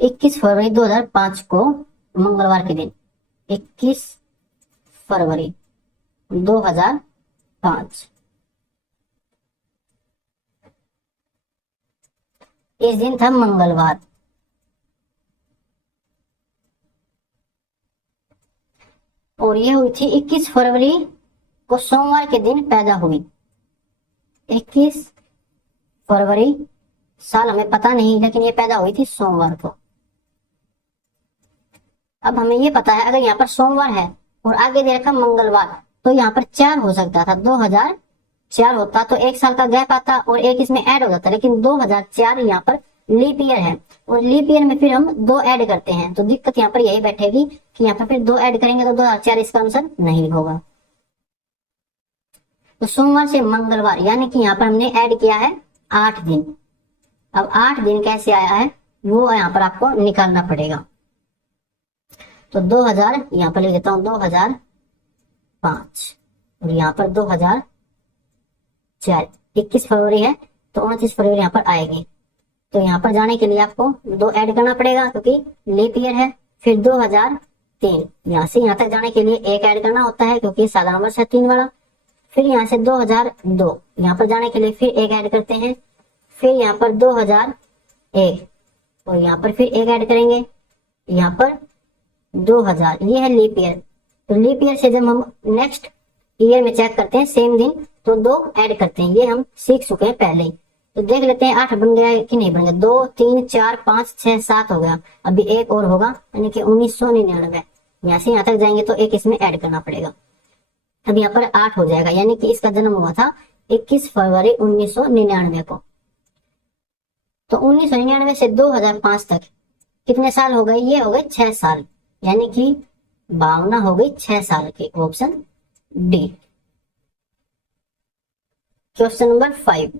21 फरवरी 2005 को मंगलवार के दिन, 21 फरवरी 2005 इस दिन था मंगलवार। और ये हुई थी 21 फरवरी को सोमवार के दिन पैदा हुई। 21 फरवरी साल हमें पता नहीं, लेकिन ये पैदा हुई थी सोमवार को। अब हमें ये पता है अगर यहाँ पर सोमवार है और आगे दे रखा मंगलवार, तो यहाँ पर 4 हो सकता था, 2004 होता तो 1 साल का गैप आता और 1 इसमें ऐड हो जाता, लेकिन 2004 यहाँ पर लीप ईयर है, और लीप ईयर में फिर हम 2 ऐड करते हैं। तो दिक्कत यहाँ पर यही बैठेगी कि यहाँ पर फिर 2 ऐड करेंगे तो 2004 इसका आंसर नहीं होगा। तो सोमवार से मंगलवार यानी कि यहाँ पर हमने ऐड किया है 8 दिन। अब 8 दिन कैसे आया है वो यहाँ पर आपको निकालना पड़ेगा। तो 2000 यहाँ पर लिख देता हूँ 2005, और यहाँ पर 2004, 21 फरवरी है तो 29 फरवरी यहाँ पर आएगी। तो यहाँ पर जाने के लिए आपको 2 ऐड करना पड़ेगा क्योंकि लीप ईयर है। फिर 2003 यहाँ से यहाँ तक जाने के लिए 1 ऐड करना होता है क्योंकि साधारण वर्ष है 3 वाला। फिर यहाँ से 2002 यहाँ पर जाने के लिए फिर 1 ऐड करते हैं। फिर यहाँ पर 2001 और यहाँ पर फिर 1 ऐड करेंगे। यहाँ पर 2000 ये है लीप ईयर। तो लीप ईयर से जब हम नेक्स्ट ईयर में चेक करते हैं सेम दिन तो 2 ऐड करते हैं, ये हम सीख चुके हैं पहले ही। तो देख लेते हैं 8 बन गया कि नहीं बन गया। 2 3 4 5 6 7 हो गया, अभी 1 और होगा यानी कि 1999। यहाँ से यहाँ तक जाएंगे तो 1 इसमें ऐड करना पड़ेगा। अब यहाँ पर 8 हो जाएगा, यानी कि इसका जन्म हुआ था 21 फरवरी 1999 को। तो 1999 से 2005 तक कितने साल हो गए, ये हो गए 6 साल, यानी कि भावना हो गई 6 साल की, option D. Question number 5,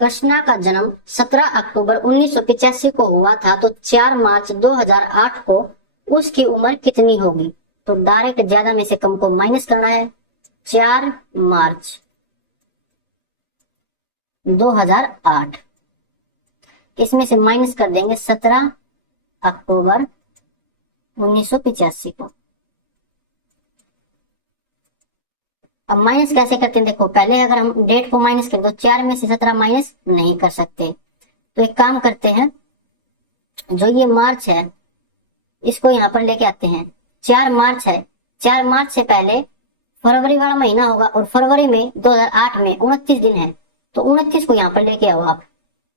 Krishna का जन्म 17 अक्टूबर 1985 को हुआ था तो 4 मार्च 2008 को उसकी उम्र कितनी होगी। तो डायरेक्ट ज्यादा में से कम को माइनस करना है। 4 मार्च 2008 इसमें से माइनस कर देंगे 17 अक्टूबर 1985 को। अब माइनस कैसे करते हैं, देखो पहले अगर हम डेट को माइनस करें तो 4 में से 17 माइनस नहीं कर सकते। तो एक काम करते हैं, जो ये मार्च है इसको यहां पर लेके आते हैं। 4 मार्च है, 4 मार्च से पहले फरवरी वाला महीना होगा और फरवरी में 2008 में 29 दिन है, तो 29 को यहाँ पर लेके आओ आप,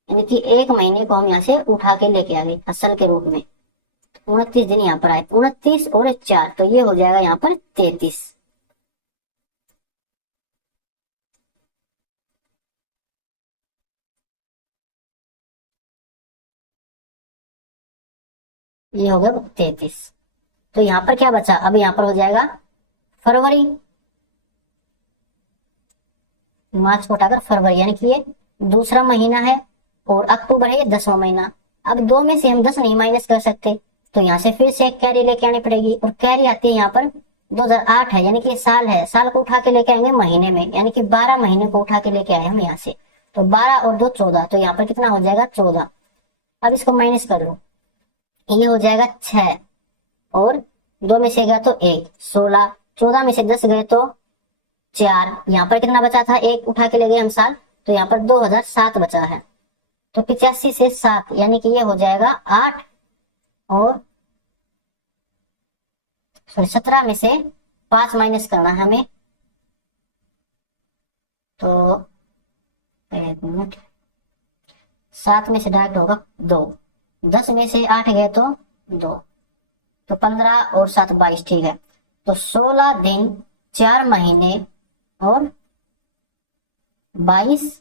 यानी कि एक महीने को हम यहाँ से उठा के लेके आ गए असल के रूप में। 29 दिन यहाँ पर आए, 29 और 4, तो ये हो जाएगा यहाँ पर 33। ये हो गया 33। तो यहाँ पर क्या बचा, अब यहाँ पर हो जाएगा फरवरी, मार्च को उठाकर फरवरी, यानी कि ये दूसरा महीना है और अक्टूबर है ये 10वां महीना। अब 2 में से हम 10 नहीं माइनस कर सकते, तो यहाँ से फिर से एक कैरी लेके आनी पड़ेगी, और कैरी आती है यहाँ पर 2008 है, यानी कि साल है, साल को उठा के लेके आएंगे महीने में, यानी कि 12 महीने को उठा के लेके आए हम यहाँ से। तो 12 और 2 14, तो यहाँ पर कितना हो जाएगा 14। अब इसको माइनस कर लो, ये हो जाएगा 6 और 2 में से गया तो 1, 16, 14 में से 10 गए तो 4, यहाँ पर कितना बचा था, 1 उठा के ले गए हम साल, तो यहाँ पर 2007 बचा है। तो 85 से 7, यानी कि ये हो जाएगा 8 और 17 में से 5 माइनस करना है हमें, तो 1 मिनट, 7 में से डायरेक्ट होगा 2, 10 में से 8 गए तो 2, तो 15 और 7 22, ठीक है। तो 16 दिन 4 महीने और 22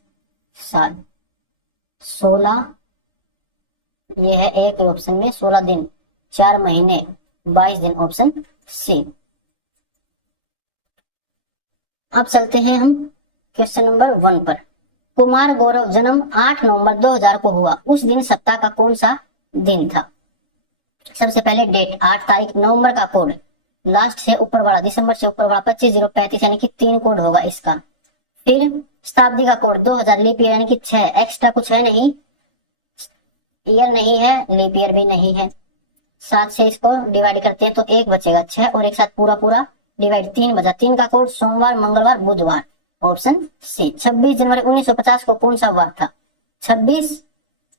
साल। 16, ये है एक ऑप्शन में 16 दिन 4 महीने 22 दिन, ऑप्शन सी। अब चलते हैं हम क्वेश्चन नंबर 1 पर। कुमार गौरव जन्म 8 नवंबर 2000 को हुआ, उस दिन सप्ताह का कौन सा दिन था। सबसे पहले डेट 8 तारीख, नवंबर का कोड लास्ट से ऊपर वाला, दिसंबर से ऊपर वाला 25035, यानी कि 3 कोड होगा इसका। फिर शताब्दी का कोड 2000, लीप ईयर यानी कि 6, एक्स्ट्रा कुछ है नहीं, ईयर नहीं है, लीप ईयर भी नहीं है। 7 से इसको डिवाइड करते हैं तो 1 बचेगा, 6 और एक साथ पूरा पूरा डिवाइड, 3 बचा। 3 का कोड सोमवार, मंगलवार, बुधवार, ऑप्शन सी। 26 जनवरी 1950 को कौन सा वार था। 26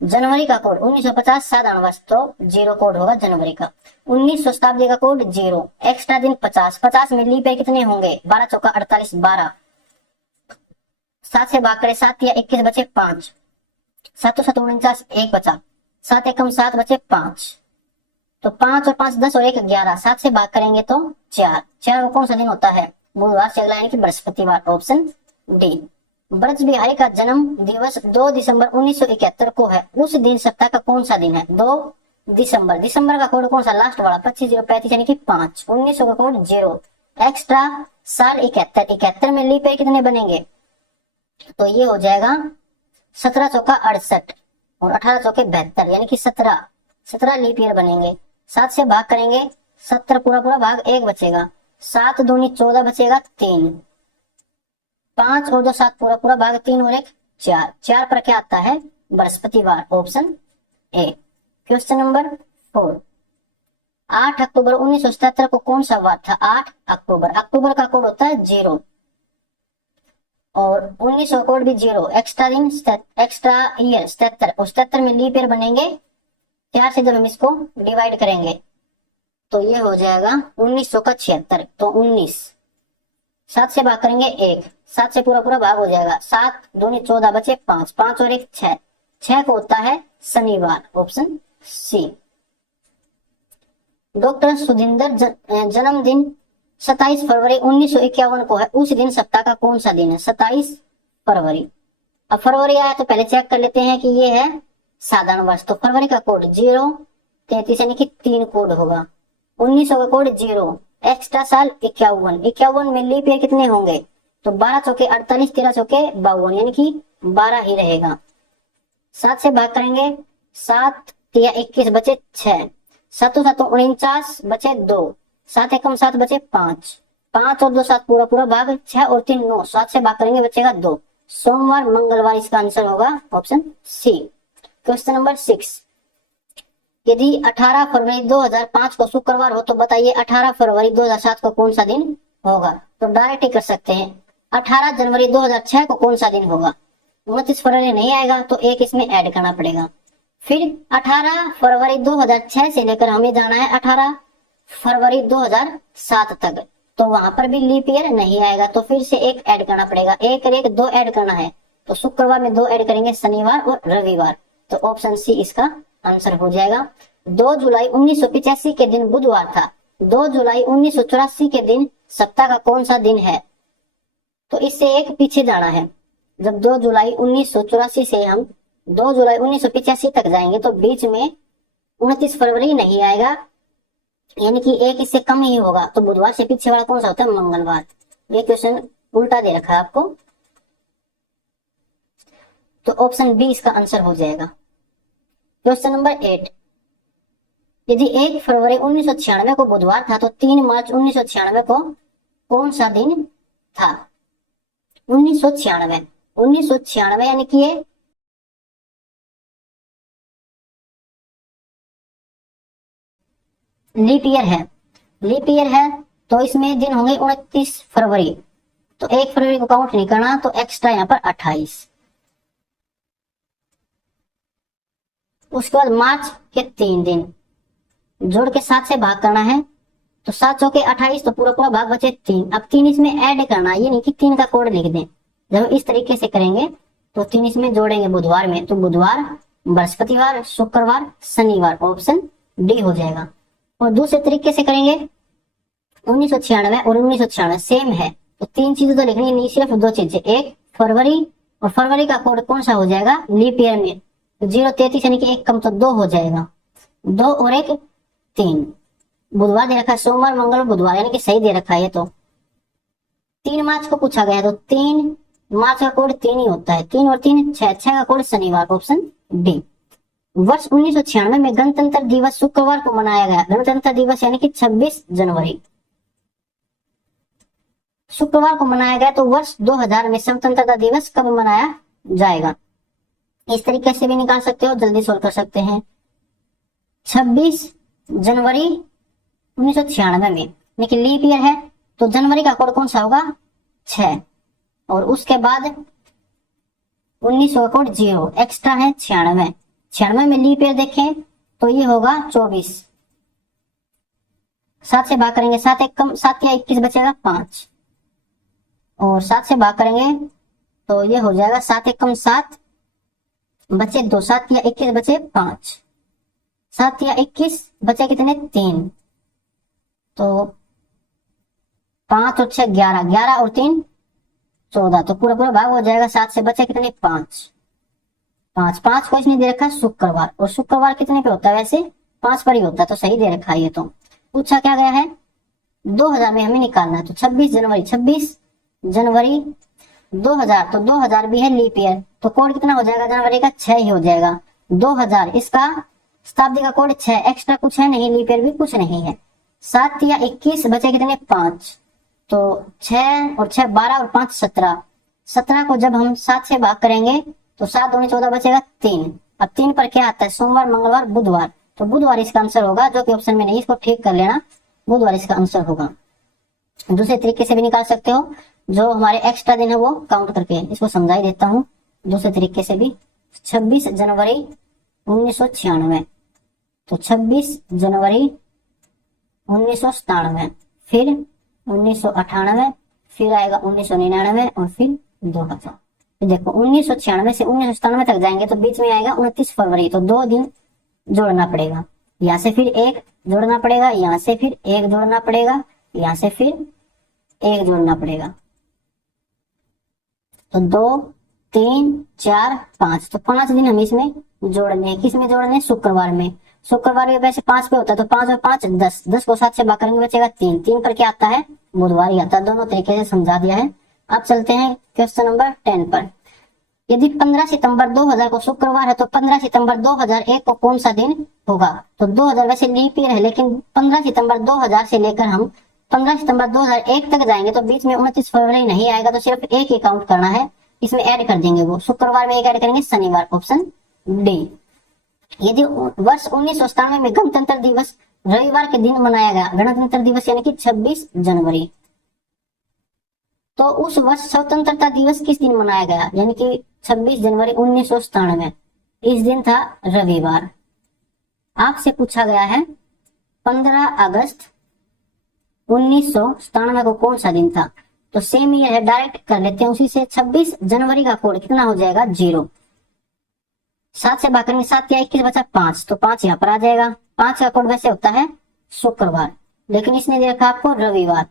जनवरी का कोड 1950 साधारण वर्ष, तो 0 कोड होगा जनवरी का। 1900 शताब्दी का कोड 0, एक्स्ट्रा दिन 50, 50 में लीप ईयर कितने होंगे, 12 चौका 48, 12, 7 से भाग करें 7 या 21 बचे 5, 7 7 49, 1 बचा, 7 एकम 7 बचे 5, तो 5 और 5 10 और 1 11, 7 से भाग करेंगे तो 4, 4 को कौन सा दिन होता है, बुधवार से अगला यानी कि बृहस्पतिवार, ऑप्शन डी। ब्रज बिहारी का जन्म दिवस 2 दिसंबर 1971 को है, उस दिन सप्ताह का कौन सा दिन है। 2 दिसंबर, दिसंबर का कोड कौन सा, लास्ट वाला 25035 यानी कि 5, 1900 का कोड 0, एक्स्ट्रा साल 71, 71 में लीप ईयर कितने बनेंगे, तो ये हो जाएगा 17 चौका 68 और 18 चौके 72, यानी कि 17 लीप ईयर बनेंगे। 7 से भाग करेंगे, 70 पूरा पूरा भाग 1 बचेगा, 7 दूनी 14 बचेगा 3, 5 और 2 7 पूरा पूरा भाग 3 और 1 4, 4 पर क्या आता है, बृहस्पतिवार, ऑप्शन ए। क्वेश्चन नंबर 4, 8 अक्टूबर 1977 को कौन सा वार था। 8 अक्टूबर, अक्टूबर का कोड होता है 0 और 1900 कोड भी 0, एक्स्ट्रा दिन एक्स्ट्रा ईयर 77 और 77 में लीप ईयर बनेंगे। 4 से जब हम इसको डिवाइड करेंगे तो ये हो जाएगा 1900 का 76, तो 19, 7 से भाग करेंगे 1, 7 से पूरा पूरा भाग हो जाएगा, 7 दूनी 14 बचे 5, 5 और 1 6, 6 को होता है शनिवार, ऑप्शन सी। डॉक्टर सुधिंदर जन्मदिन 27 फरवरी 1951 को है, उस दिन सप्ताह का कौन सा दिन है। 27 फरवरी, अब फरवरी आया तो पहले चेक कर लेते हैं कि ये है साधारण वर्ष, तो फरवरी का कोड 0 33 यानी कि 3 कोड होगा। 1900 का कोड 0, एक्स्ट्रा साल 51, 51 में लीप ईयर कितने होंगे, तो 12 चौके 48, 13 चौके 52, यानी कि 12 ही रहेगा। 7 से भाग करेंगे, 7 या 21 बचे 6, 7 7 49 बचे 2, 7 एकम 7 बचे 5, 5 और 2 7 पूरा पूरा भाग 6 और 3 9, 7 से भाग करेंगे बचेगा 2, सोमवार मंगलवार इसका आंसर होगा, ऑप्शन सी। क्वेश्चन नंबर 6, यदि 18 फरवरी 2005 को शुक्रवार हो तो बताइए 18 फरवरी 2007 को कौन सा दिन होगा। तो डायरेक्ट ही कर सकते हैं, 18 जनवरी 2006 को कौन सा दिन होगा। 29 फरवरी नहीं आएगा तो एक इसमें ऐड करना पड़ेगा। फिर 18 फरवरी 2006 से लेकर हमें जाना है 18 फरवरी 2007 तक, तो वहां पर भी लीप ईयर नहीं आएगा, तो फिर से एक ऐड करना पड़ेगा। एक और एक दो ऐड करना है, तो शुक्रवार में दो ऐड करेंगे, शनिवार और रविवार। तो ऑप्शन सी इसका आंसर हो जाएगा। 2 जुलाई 1985 के दिन बुधवार था। 2 जुलाई 1984 के दिन सप्ताह का कौन सा दिन है? तो इससे एक पीछे जाना है। जब 2 जुलाई 1984 से हम 2 जुलाई 1985 तक जाएंगे तो बीच में 29 फरवरी नहीं आएगा, यानी कि एक इससे कम ही होगा। तो बुधवार से पीछे वाला कौन सा होता है? मंगलवार। ये क्वेश्चन उल्टा दे रखा है आपको, तो ऑप्शन बी इसका आंसर हो जाएगा। क्वेश्चन नंबर 8, यदि 1 फरवरी 1996 को बुधवार था तो 3 मार्च 1996 को कौन सा दिन था? 1996 यानी कि ये लीप ईयर है। लीप ईयर है तो इसमें दिन होंगे 29 फरवरी। तो 1 फरवरी को काउंट नहीं करना, तो एक्स्ट्रा यहाँ पर 28। उसके बाद मार्च के 3 दिन जोड़ के 7 से भाग करना है, तो 7 चौके 28, तो पूरा पूरा भाग बचे 3। अब 3 इसमें ऐड करना है, ये नहीं कि 3 का कोड लिख दें। जब इस तरीके से करेंगे तो 3 इसमें जोड़ेंगे बुधवार में, तो बुधवार, बृहस्पतिवार, शुक्रवार, शनिवार, ऑप्शन डी हो जाएगा। और दूसरे तरीके से करेंगे 1996 और 1996 सेम है, तो 3 चीजें तो लिखनी नहीं, सिर्फ 2 चीजें। एक फरवरी, और फरवरी का कोड कौन सा हो जाएगा? लीप ईयर में 033 यानी कि एक कम, तो 2 हो जाएगा। 2 और 1 3। बुधवार दे रखा है, सोमवार, मंगलवार, बुधवार, यानी कि सही दे रखा है ये। तो 3 मार्च को पूछा गया, तो 3 मार्च का कोड 3 ही होता है। 3 और 3 6, 6 का कोड शनिवार, ऑप्शन डी। वर्ष 1996 में गणतंत्र दिवस शुक्रवार को मनाया गया। गणतंत्र दिवस यानी कि 26 जनवरी शुक्रवार को मनाया गया। तो वर्ष 2000 में स्वतंत्रता दिवस कब मनाया जाएगा? इस तरीके से भी निकाल सकते हो, जल्दी सोल्व कर सकते हैं। 26 जनवरी 1996 में, लेकिन लीप ईयर है तो जनवरी का कोड कौन सा होगा? 6, और उसके बाद 1900 का कोड 0, एक्स्ट्रा है 96। 96 में लीप ईयर देखें तो ये होगा 24। 7 से भाग करेंगे, 7 एक कम, 7 या 21 बचेगा 5, और 7 से भाग करेंगे तो ये हो जाएगा 7 एक कम 7 बचे 2, 7 या 21 बचे 5, 7 या 21 बचे कितने? 3, तो 5 और 6 11, 11 और 3 14, तो पूरा पूरा भाग हो जाएगा। 7 से बचे कितने? 5, 5 को इसने दे रखा है शुक्रवार, और शुक्रवार कितने पे होता है? वैसे 5 पर ही होता है, तो सही दे रखा है ये। तो पूछा क्या गया है? 2000 में हमें निकालना है, तो 26 जनवरी 2000, तो 2000 भी है लीप ईयर, तो कोड कितना हो जाएगा जनवरी का? 6 ही हो जाएगा। 2000 इसका शताब्दी का कोड 6, एक्स्ट्रा कुछ है नहीं, लीप ईयर भी कुछ नहीं है। 7 या 21 बचे कितने? 5, तो 6 और 6 12 और 5 17। 17 को जब हम 7 से भाग करेंगे तो 7 दूनी 14 बचेगा 3। अब 3 पर क्या आता है? सोमवार, मंगलवार, बुधवार, तो बुधवार इसका आंसर होगा, जो कि ऑप्शन में नहीं, इसको ठीक कर लेना, बुधवार इसका आंसर होगा। दूसरे तरीके से भी निकाल सकते हो, जो हमारे एक्स्ट्रा दिन है वो काउंट करके, इसको समझा ही देता हूँ दूसरे तरीके से भी। 26 जनवरी 1996, तो 26 जनवरी 1997, फिर 1998, फिर आएगा 1999 और फिर 2000। देखो 1996 से 1997 तक जाएंगे तो बीच में आएगा 29 फरवरी, तो 2 दिन जोड़ना पड़ेगा। यहाँ से फिर 1 जोड़ना पड़ेगा, यहाँ से फिर 1 जोड़ना पड़ेगा, यहाँ से फिर 1 जोड़ना पड़ेगा, तो 2 3 4 5, तो 5 दिन हम इसमें जोड़ने हैं। किस में जोड़ने? शुक्रवार में। शुक्रवार में वैसे 5 पे होता है, तो 5 और 5 10, 10 को 7 से भाग करेंगे बचेगा 3, 3 पर क्या आता है? बुधवार ही आता है। दोनों तरीके से समझा दिया है। अब चलते हैं क्वेश्चन नंबर 10 पर। यदि 15 सितंबर 2000 को शुक्रवार है तो 15 सितंबर 2001 को कौन सा दिन होगा? तो 2000 वैसे लीप ईयर है, लेकिन 15 सितंबर 2000 से लेकर हम 15 सितंबर 2001 तक जाएंगे तो बीच में 29 फरवरी नहीं आएगा, तो सिर्फ एक ही काउंट करना है, इसमें ऐड कर देंगे। वो शुक्रवार में एक ऐड करेंगे, शनिवार, ऑप्शन डी। यदि वर्ष 1997 में गणतंत्र दिवस रविवार के दिन मनाया गया, गणतंत्र दिवस यानी कि 26 जनवरी, तो उस वर्ष स्वतंत्रता दिवस किस दिन मनाया गया? यानी कि 26 जनवरी 1997, इस दिन था रविवार। आपसे पूछा गया है 15 अगस्त 1997 को कौन सा दिन था? तो सेम ईयर है, डायरेक्ट कर लेते हैं उसी से। 26 जनवरी का कोड कितना हो जाएगा? 0। 7 से भाग करेंगे 7 या 21 बचा 5, तो 5 यहाँ पर आ जाएगा। 5 का कोड वैसे होता है शुक्रवार, लेकिन इसने दे रखा आपको रविवार,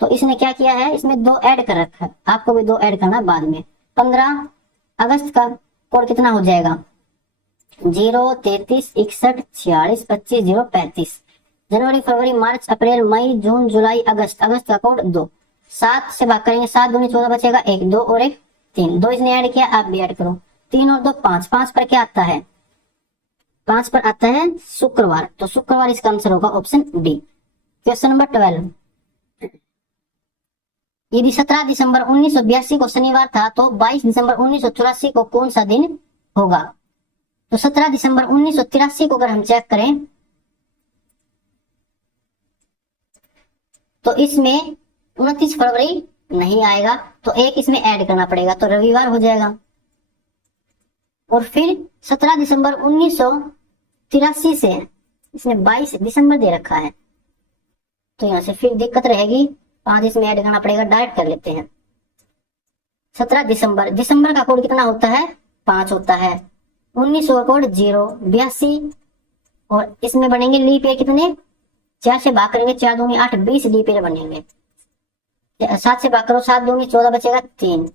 तो इसने क्या किया है, इसमें 2 ऐड कर रखा है, आपको भी 2 ऐड करना बाद में। 15 अगस्त का कोड कितना हो जाएगा? 0, 33, 61, 46, 25, 0, 35। जनवरी, फरवरी, मार्च, अप्रैल, मई, जून, जुलाई, अगस्त, अगस्त का कोड 2। 7 से भाग करेंगे 7 दूनी 14 बचेगा 1, 2 और 1 3, 2 इसने ऐड किया, आप भी ऐड करो। 3 और 2 5, 5 पर क्या आता है? 5 पर आता है शुक्रवार, तो शुक्रवार इसका आंसर होगा ऑप्शन डी। क्वेश्चन नंबर 12, यदि 17 दिसंबर 1982 को शनिवार था तो 22 दिसंबर 1984 को कौन सा दिन होगा? तो 17 दिसंबर 1983 को अगर हम चेक करें तो इसमें 29 फरवरी नहीं आएगा, तो एक इसमें ऐड करना पड़ेगा, तो रविवार हो जाएगा। और फिर 17 दिसंबर 1983 से इसने 22 दिसंबर दे रखा है, तो यहां से फिर दिक्कत रहेगी, 5 इसमें ऐड करना पड़ेगा, डायरेक्ट कर लेते हैं। 17 दिसंबर, दिसंबर का कोड कितना होता है? 5 होता है। 1900 का कोड 0, 82, और इसमें बनेंगे लीप ईयर कितने? 4 से भाग करेंगे 4 दूनी 8, 20 लीप ईयर बनेंगे। 7 से भाग करो 7 दूनी 14 बचेगा 3,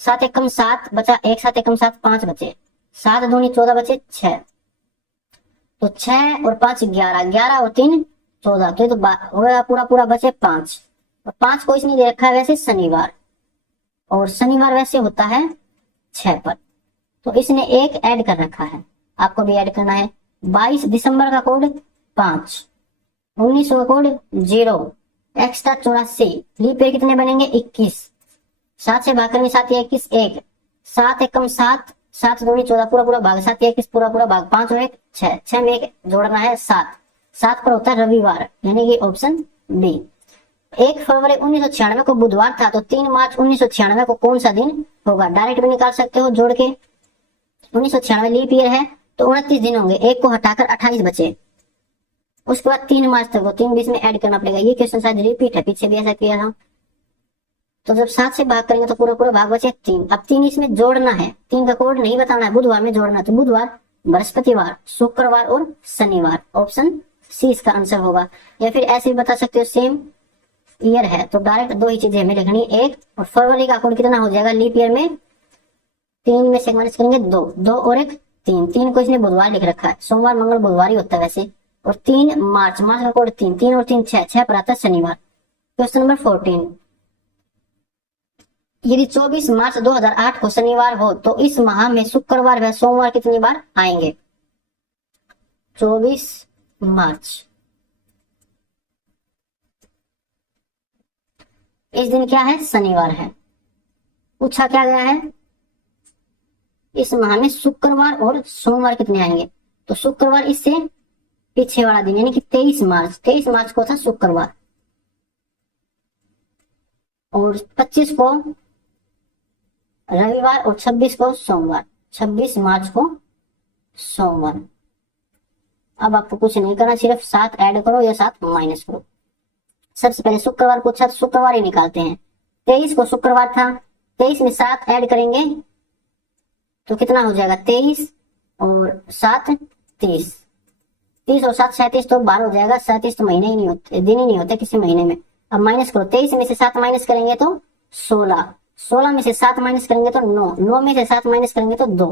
7 एकम 7 बचा 1, 7 एकम 7 5 बचे, 7 दूनी 14 बचे 6, तो 6 और 5 11, 11 और 3 14, तो ये तो होगा पूरा पूरा बचे 5, और 5 को इसने दे रखा है वैसे शनिवार, और शनिवार वैसे होता है 6 पर, तो इसने एक ऐड कर रखा है, आपको भी ऐड करना है। 22 दिसंबर का कोड 5, 1900 का कोड 0, एक्स्ट्रा 84, लीप ईयर कितने बनेंगे? 21, 7 से भाग करेंगे 7 या 21 1, 7 एकम 7, 7 दूनी 14 पूरा पूरा भाग, 7 या 21 पूरा पूरा भाग, 5 और 1 6, 6 में 1 जोड़ना है 7, 7 पर होता है रविवार, यानी कि ऑप्शन बी। 1 फरवरी 1996 को बुधवार था, तो 3 मार्च 1996 को कौन सा दिन होगा? डायरेक्ट भी निकाल सकते हो जोड़ के। 1996 लीप ईयर है, तो 29 दिन होंगे, एक को हटाकर 28 बचे, उसके बाद 3 मार्च तक वो 3 बीच में ऐड करना पड़ेगा। ये क्वेश्चन शायद रिपीट है, पीछे भी ऐसा किया था। तो जब 7 से भाग करेंगे तो पूरा पूरा भाग बचे 3, अब 3 इसमें जोड़ना है, 3 का कोड नहीं बताना है, बुधवार में जोड़ना है, तो बुधवार, बृहस्पतिवार, शुक्रवार और शनिवार, ऑप्शन सी इसका आंसर होगा। या फिर ऐसे भी बता सकते हो, सेम ईयर है तो डायरेक्ट 2 ही चीजें हमें लिखनी, 1 और फरवरी का कोड कितना हो जाएगा लीप ईयर में? 3 में से माइनस करेंगे 2, 2 और 1 3, 3 को इसने बुधवार लिख रखा है, सोमवार मंगल बुधवार ही होता है वैसे। और 3 मार्च, मार्च का कोड 3, 3 और 3 6, 6 पर आता है शनिवार। क्वेश्चन नंबर 14, यदि 24 मार्च 2008 को शनिवार हो तो इस माह में शुक्रवार व सोमवार कितनी बार आएंगे? 24 मार्च, इस दिन क्या है? शनिवार है। पूछा क्या गया है? इस माह में शुक्रवार और सोमवार कितने आएंगे? तो शुक्रवार इससे पीछे वाला दिन, यानी कि 23 मार्च, 23 मार्च को था शुक्रवार, और 25 को रविवार और 26 को सोमवार, 26 मार्च को सोमवार। अब आपको कुछ नहीं करना, सिर्फ 7 ऐड करो या 7 माइनस करो। सबसे पहले शुक्रवार को, अच्छा शुक्रवार ही निकालते हैं। 23 को शुक्रवार था, 23 में 7 ऐड करेंगे तो कितना हो जाएगा? 23 और 7 30, 30 और 7 37, तो 12 हो जाएगा। 37 तो महीने ही नहीं होते, दिन ही नहीं होते किसी महीने में। अब माइनस करो, 23 में से 7 माइनस करेंगे तो 16, 16 में से 7 माइनस करेंगे तो 9, 9 में से 7 माइनस करेंगे तो 2,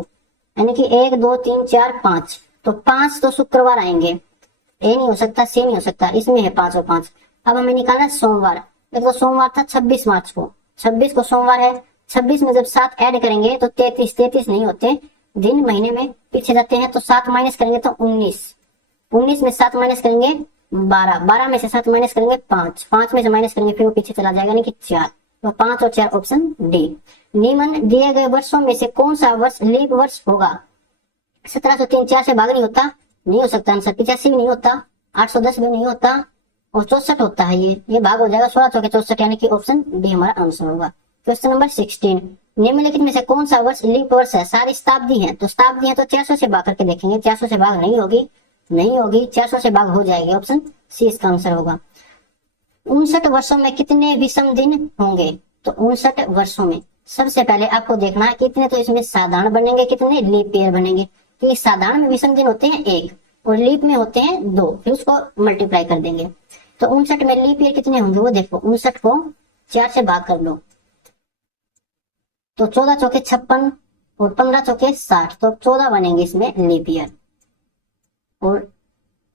यानी कि 1 2 3 4 5, तो 5 तो शुक्रवार आएंगे, ए नहीं हो सकता, सी नहीं हो सकता, इसमें है 5 और 5। अब हमें निकालना है सोमवार। एक तो सोमवार था 26 मार्च को, 26 को सोमवार है, 26 में जब 7 ऐड करेंगे तो 33, 33 नहीं होते, दिन महीने में पीछे जाते हैं, तो 7 माइनस करेंगे तो 19, 19 में 7 माइनस करेंगे 12, 12 में से 7 माइनस करेंगे 5, 5 में से माइनस करेंगे फिर वो पीछे चला जाएगा, यानी कि 4, तो 5 और 4 ऑप्शन डी। निम्न दिए गए वर्षों में से कौन सा वर्ष लीप वर्ष होगा? 1703 4 से भाग नहीं होता, नहीं हो सकता आंसर। 85 भी नहीं होता, 810 भी नहीं होता, और 64 होता है, ये भाग हो जाएगा 16 चौके 64, यानी कि ऑप्शन डी हमारा आंसर होगा। क्वेश्चन नंबर 16, निम्नलिखित में से कौन सा वर्ष लीप वर्ष है? सारी शताब्दी है, तो शताब्दी है तो 400 से भाग करके देखेंगे, 400 से भाग नहीं होगी, नहीं होगी, 400 से भाग हो जाएगी, ऑप्शन सी इसका आंसर होगा। 59 वर्षों में कितने विषम दिन होंगे? तो 59 वर्षों में सबसे पहले आपको देखना है कितने, तो इसमें साधारण बनेंगे, कितने लीप ईयर बनेंगे। कि साधारण में विषम दिन होते हैं 1 और लीप में होते हैं 2, फिर उसको मल्टीप्लाई कर देंगे। तो 59 में लीप ईयर कितने होंगे वो देखो, 59 को 4 से भाग कर लो तो 14 चौके 56 और 15 चौके 60, तो 14 बनेंगे इसमें लीप ईयर। और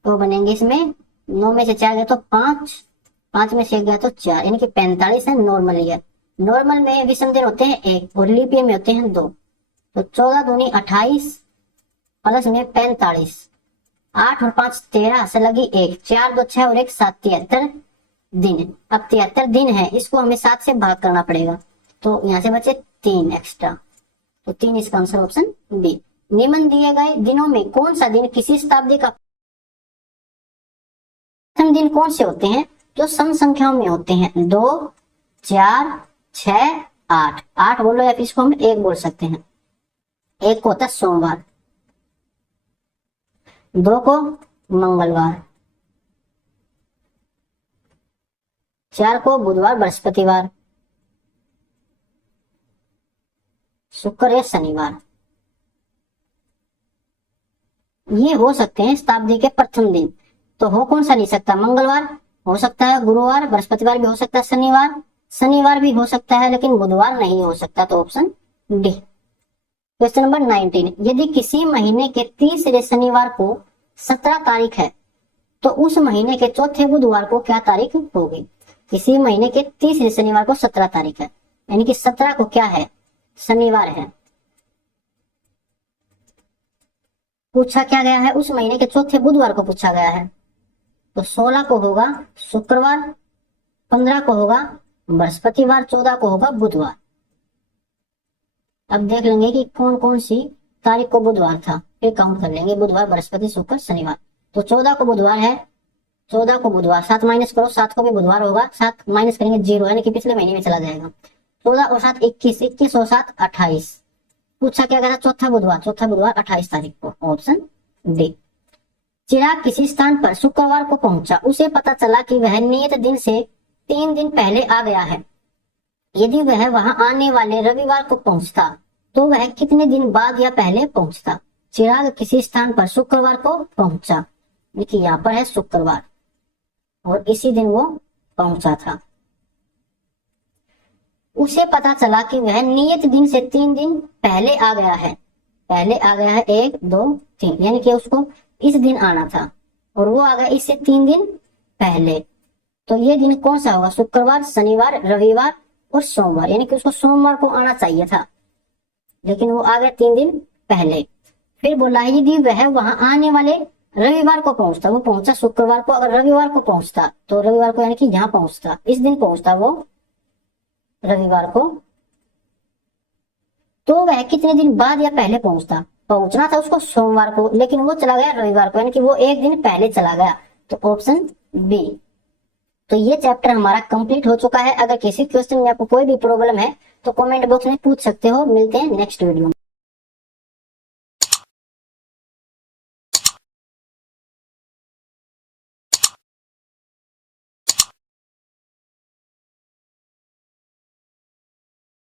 तो बनेंगे इसमें 9 में से 4 गया तो 5 में से 1 गया तो 4, यानी कि 45 है नॉर्मल ईयर। नॉर्मल में विषम दिन होते हैं 1 और लीप ईयर में होते हैं 2। तो 14 दूनी 28 प्लस में 45, 8 और 5 13 से लगी 1, 4 2 6 और 1 7, 73 दिन। अब 73 दिन है, इसको हमें 7 से भाग करना पड़ेगा, तो यहाँ से बचे 3 एक्स्ट्रा, तो 3 इसका आंसर ऑप्शन बी। निम्न दिए गए दिनों में कौन सा दिन किसी शताब्दी का प्रथम दिन कौन से होते हैं? जो सम संख्याओं में होते हैं, 2 4 6 8। 8 बोलो या फिर इसको हम 1 बोल सकते हैं। 1 को होता है सोमवार, 2 को मंगलवार, 4 को बुधवार बृहस्पतिवार, शुक्र या शनिवार। ये हो सकते हैं शताब्दी के प्रथम दिन। तो हो कौन सा नहीं सकता? मंगलवार हो सकता है, गुरुवार, बृहस्पतिवार भी हो सकता है, शनिवार भी हो सकता है, लेकिन बुधवार नहीं हो सकता, तो ऑप्शन डी। क्वेश्चन नंबर 19, यदि किसी महीने के तीसरे शनिवार को 17 तारीख है तो उस महीने के चौथे बुधवार को क्या तारीख होगी? किसी महीने के तीसरे शनिवार को 17 तारीख है, यानी कि 17 को क्या है? शनिवार है। पूछा क्या गया है? उस महीने के चौथे बुधवार को पूछा गया है। तो 16 को होगा शुक्रवार, 15 को होगा बृहस्पतिवार, 14 को होगा बुधवार। अब देख लेंगे कि कौन कौन सी तारीख को बुधवार था, फिर काउंट कर लेंगे, बुधवार बृहस्पति शुक्र शनिवार। तो 14 को बुधवार है, 14 को बुधवार, 7 माइनस करो, 7 को भी बुधवार होगा, 7 माइनस करेंगे 0, यानी कि पिछले महीने में चला जाएगा। 14 और 7 21, 21 और 7 28। पूछा क्या गया था? चौथा बुधवार 28 तारीख को, ऑप्शन डी। चिराग किसी स्थान पर शुक्रवार को पहुंचा, उसे पता चला कि वह नियत दिन से 3 दिन पहले आ गया है। यदि वह वहां आने वाले रविवार को पहुंचता तो वह कितने दिन बाद या पहले पहुंचता? चिराग किसी स्थान पर शुक्रवार को पहुंचा, देखिए यहाँ पर है शुक्रवार, और इसी दिन वो पहुंचा था। उसे पता चला कि वह नियत दिन से 3 दिन पहले आ गया है। पहले आ गया है 1 2 3, यानी कि उसको इस दिन आना था और वो आ गया इससे 3 दिन पहले। तो ये दिन कौन सा होगा? शुक्रवार, शनिवार, रविवार और सोमवार, यानी कि उसको सोमवार को आना चाहिए था, लेकिन वो आ गया 3 दिन पहले। फिर बोला है यदि वह वहां आने वाले रविवार को पहुंचता, वो पहुंचा शुक्रवार को, अगर रविवार को पहुंचता तो रविवार को यानी कि यहाँ पहुंचता, इस दिन पहुंचता वो रविवार को, तो वह कितने दिन बाद या पहले पहुंचता? पहुंचना था उसको सोमवार को, लेकिन वो चला गया रविवार को, यानी कि वो 1 दिन पहले चला गया, तो ऑप्शन बी। तो ये चैप्टर हमारा कंप्लीट हो चुका है। अगर किसी क्वेश्चन में आपको कोई भी प्रॉब्लम है तो कमेंट बॉक्स में पूछ सकते हो। मिलते हैं नेक्स्ट वीडियो में।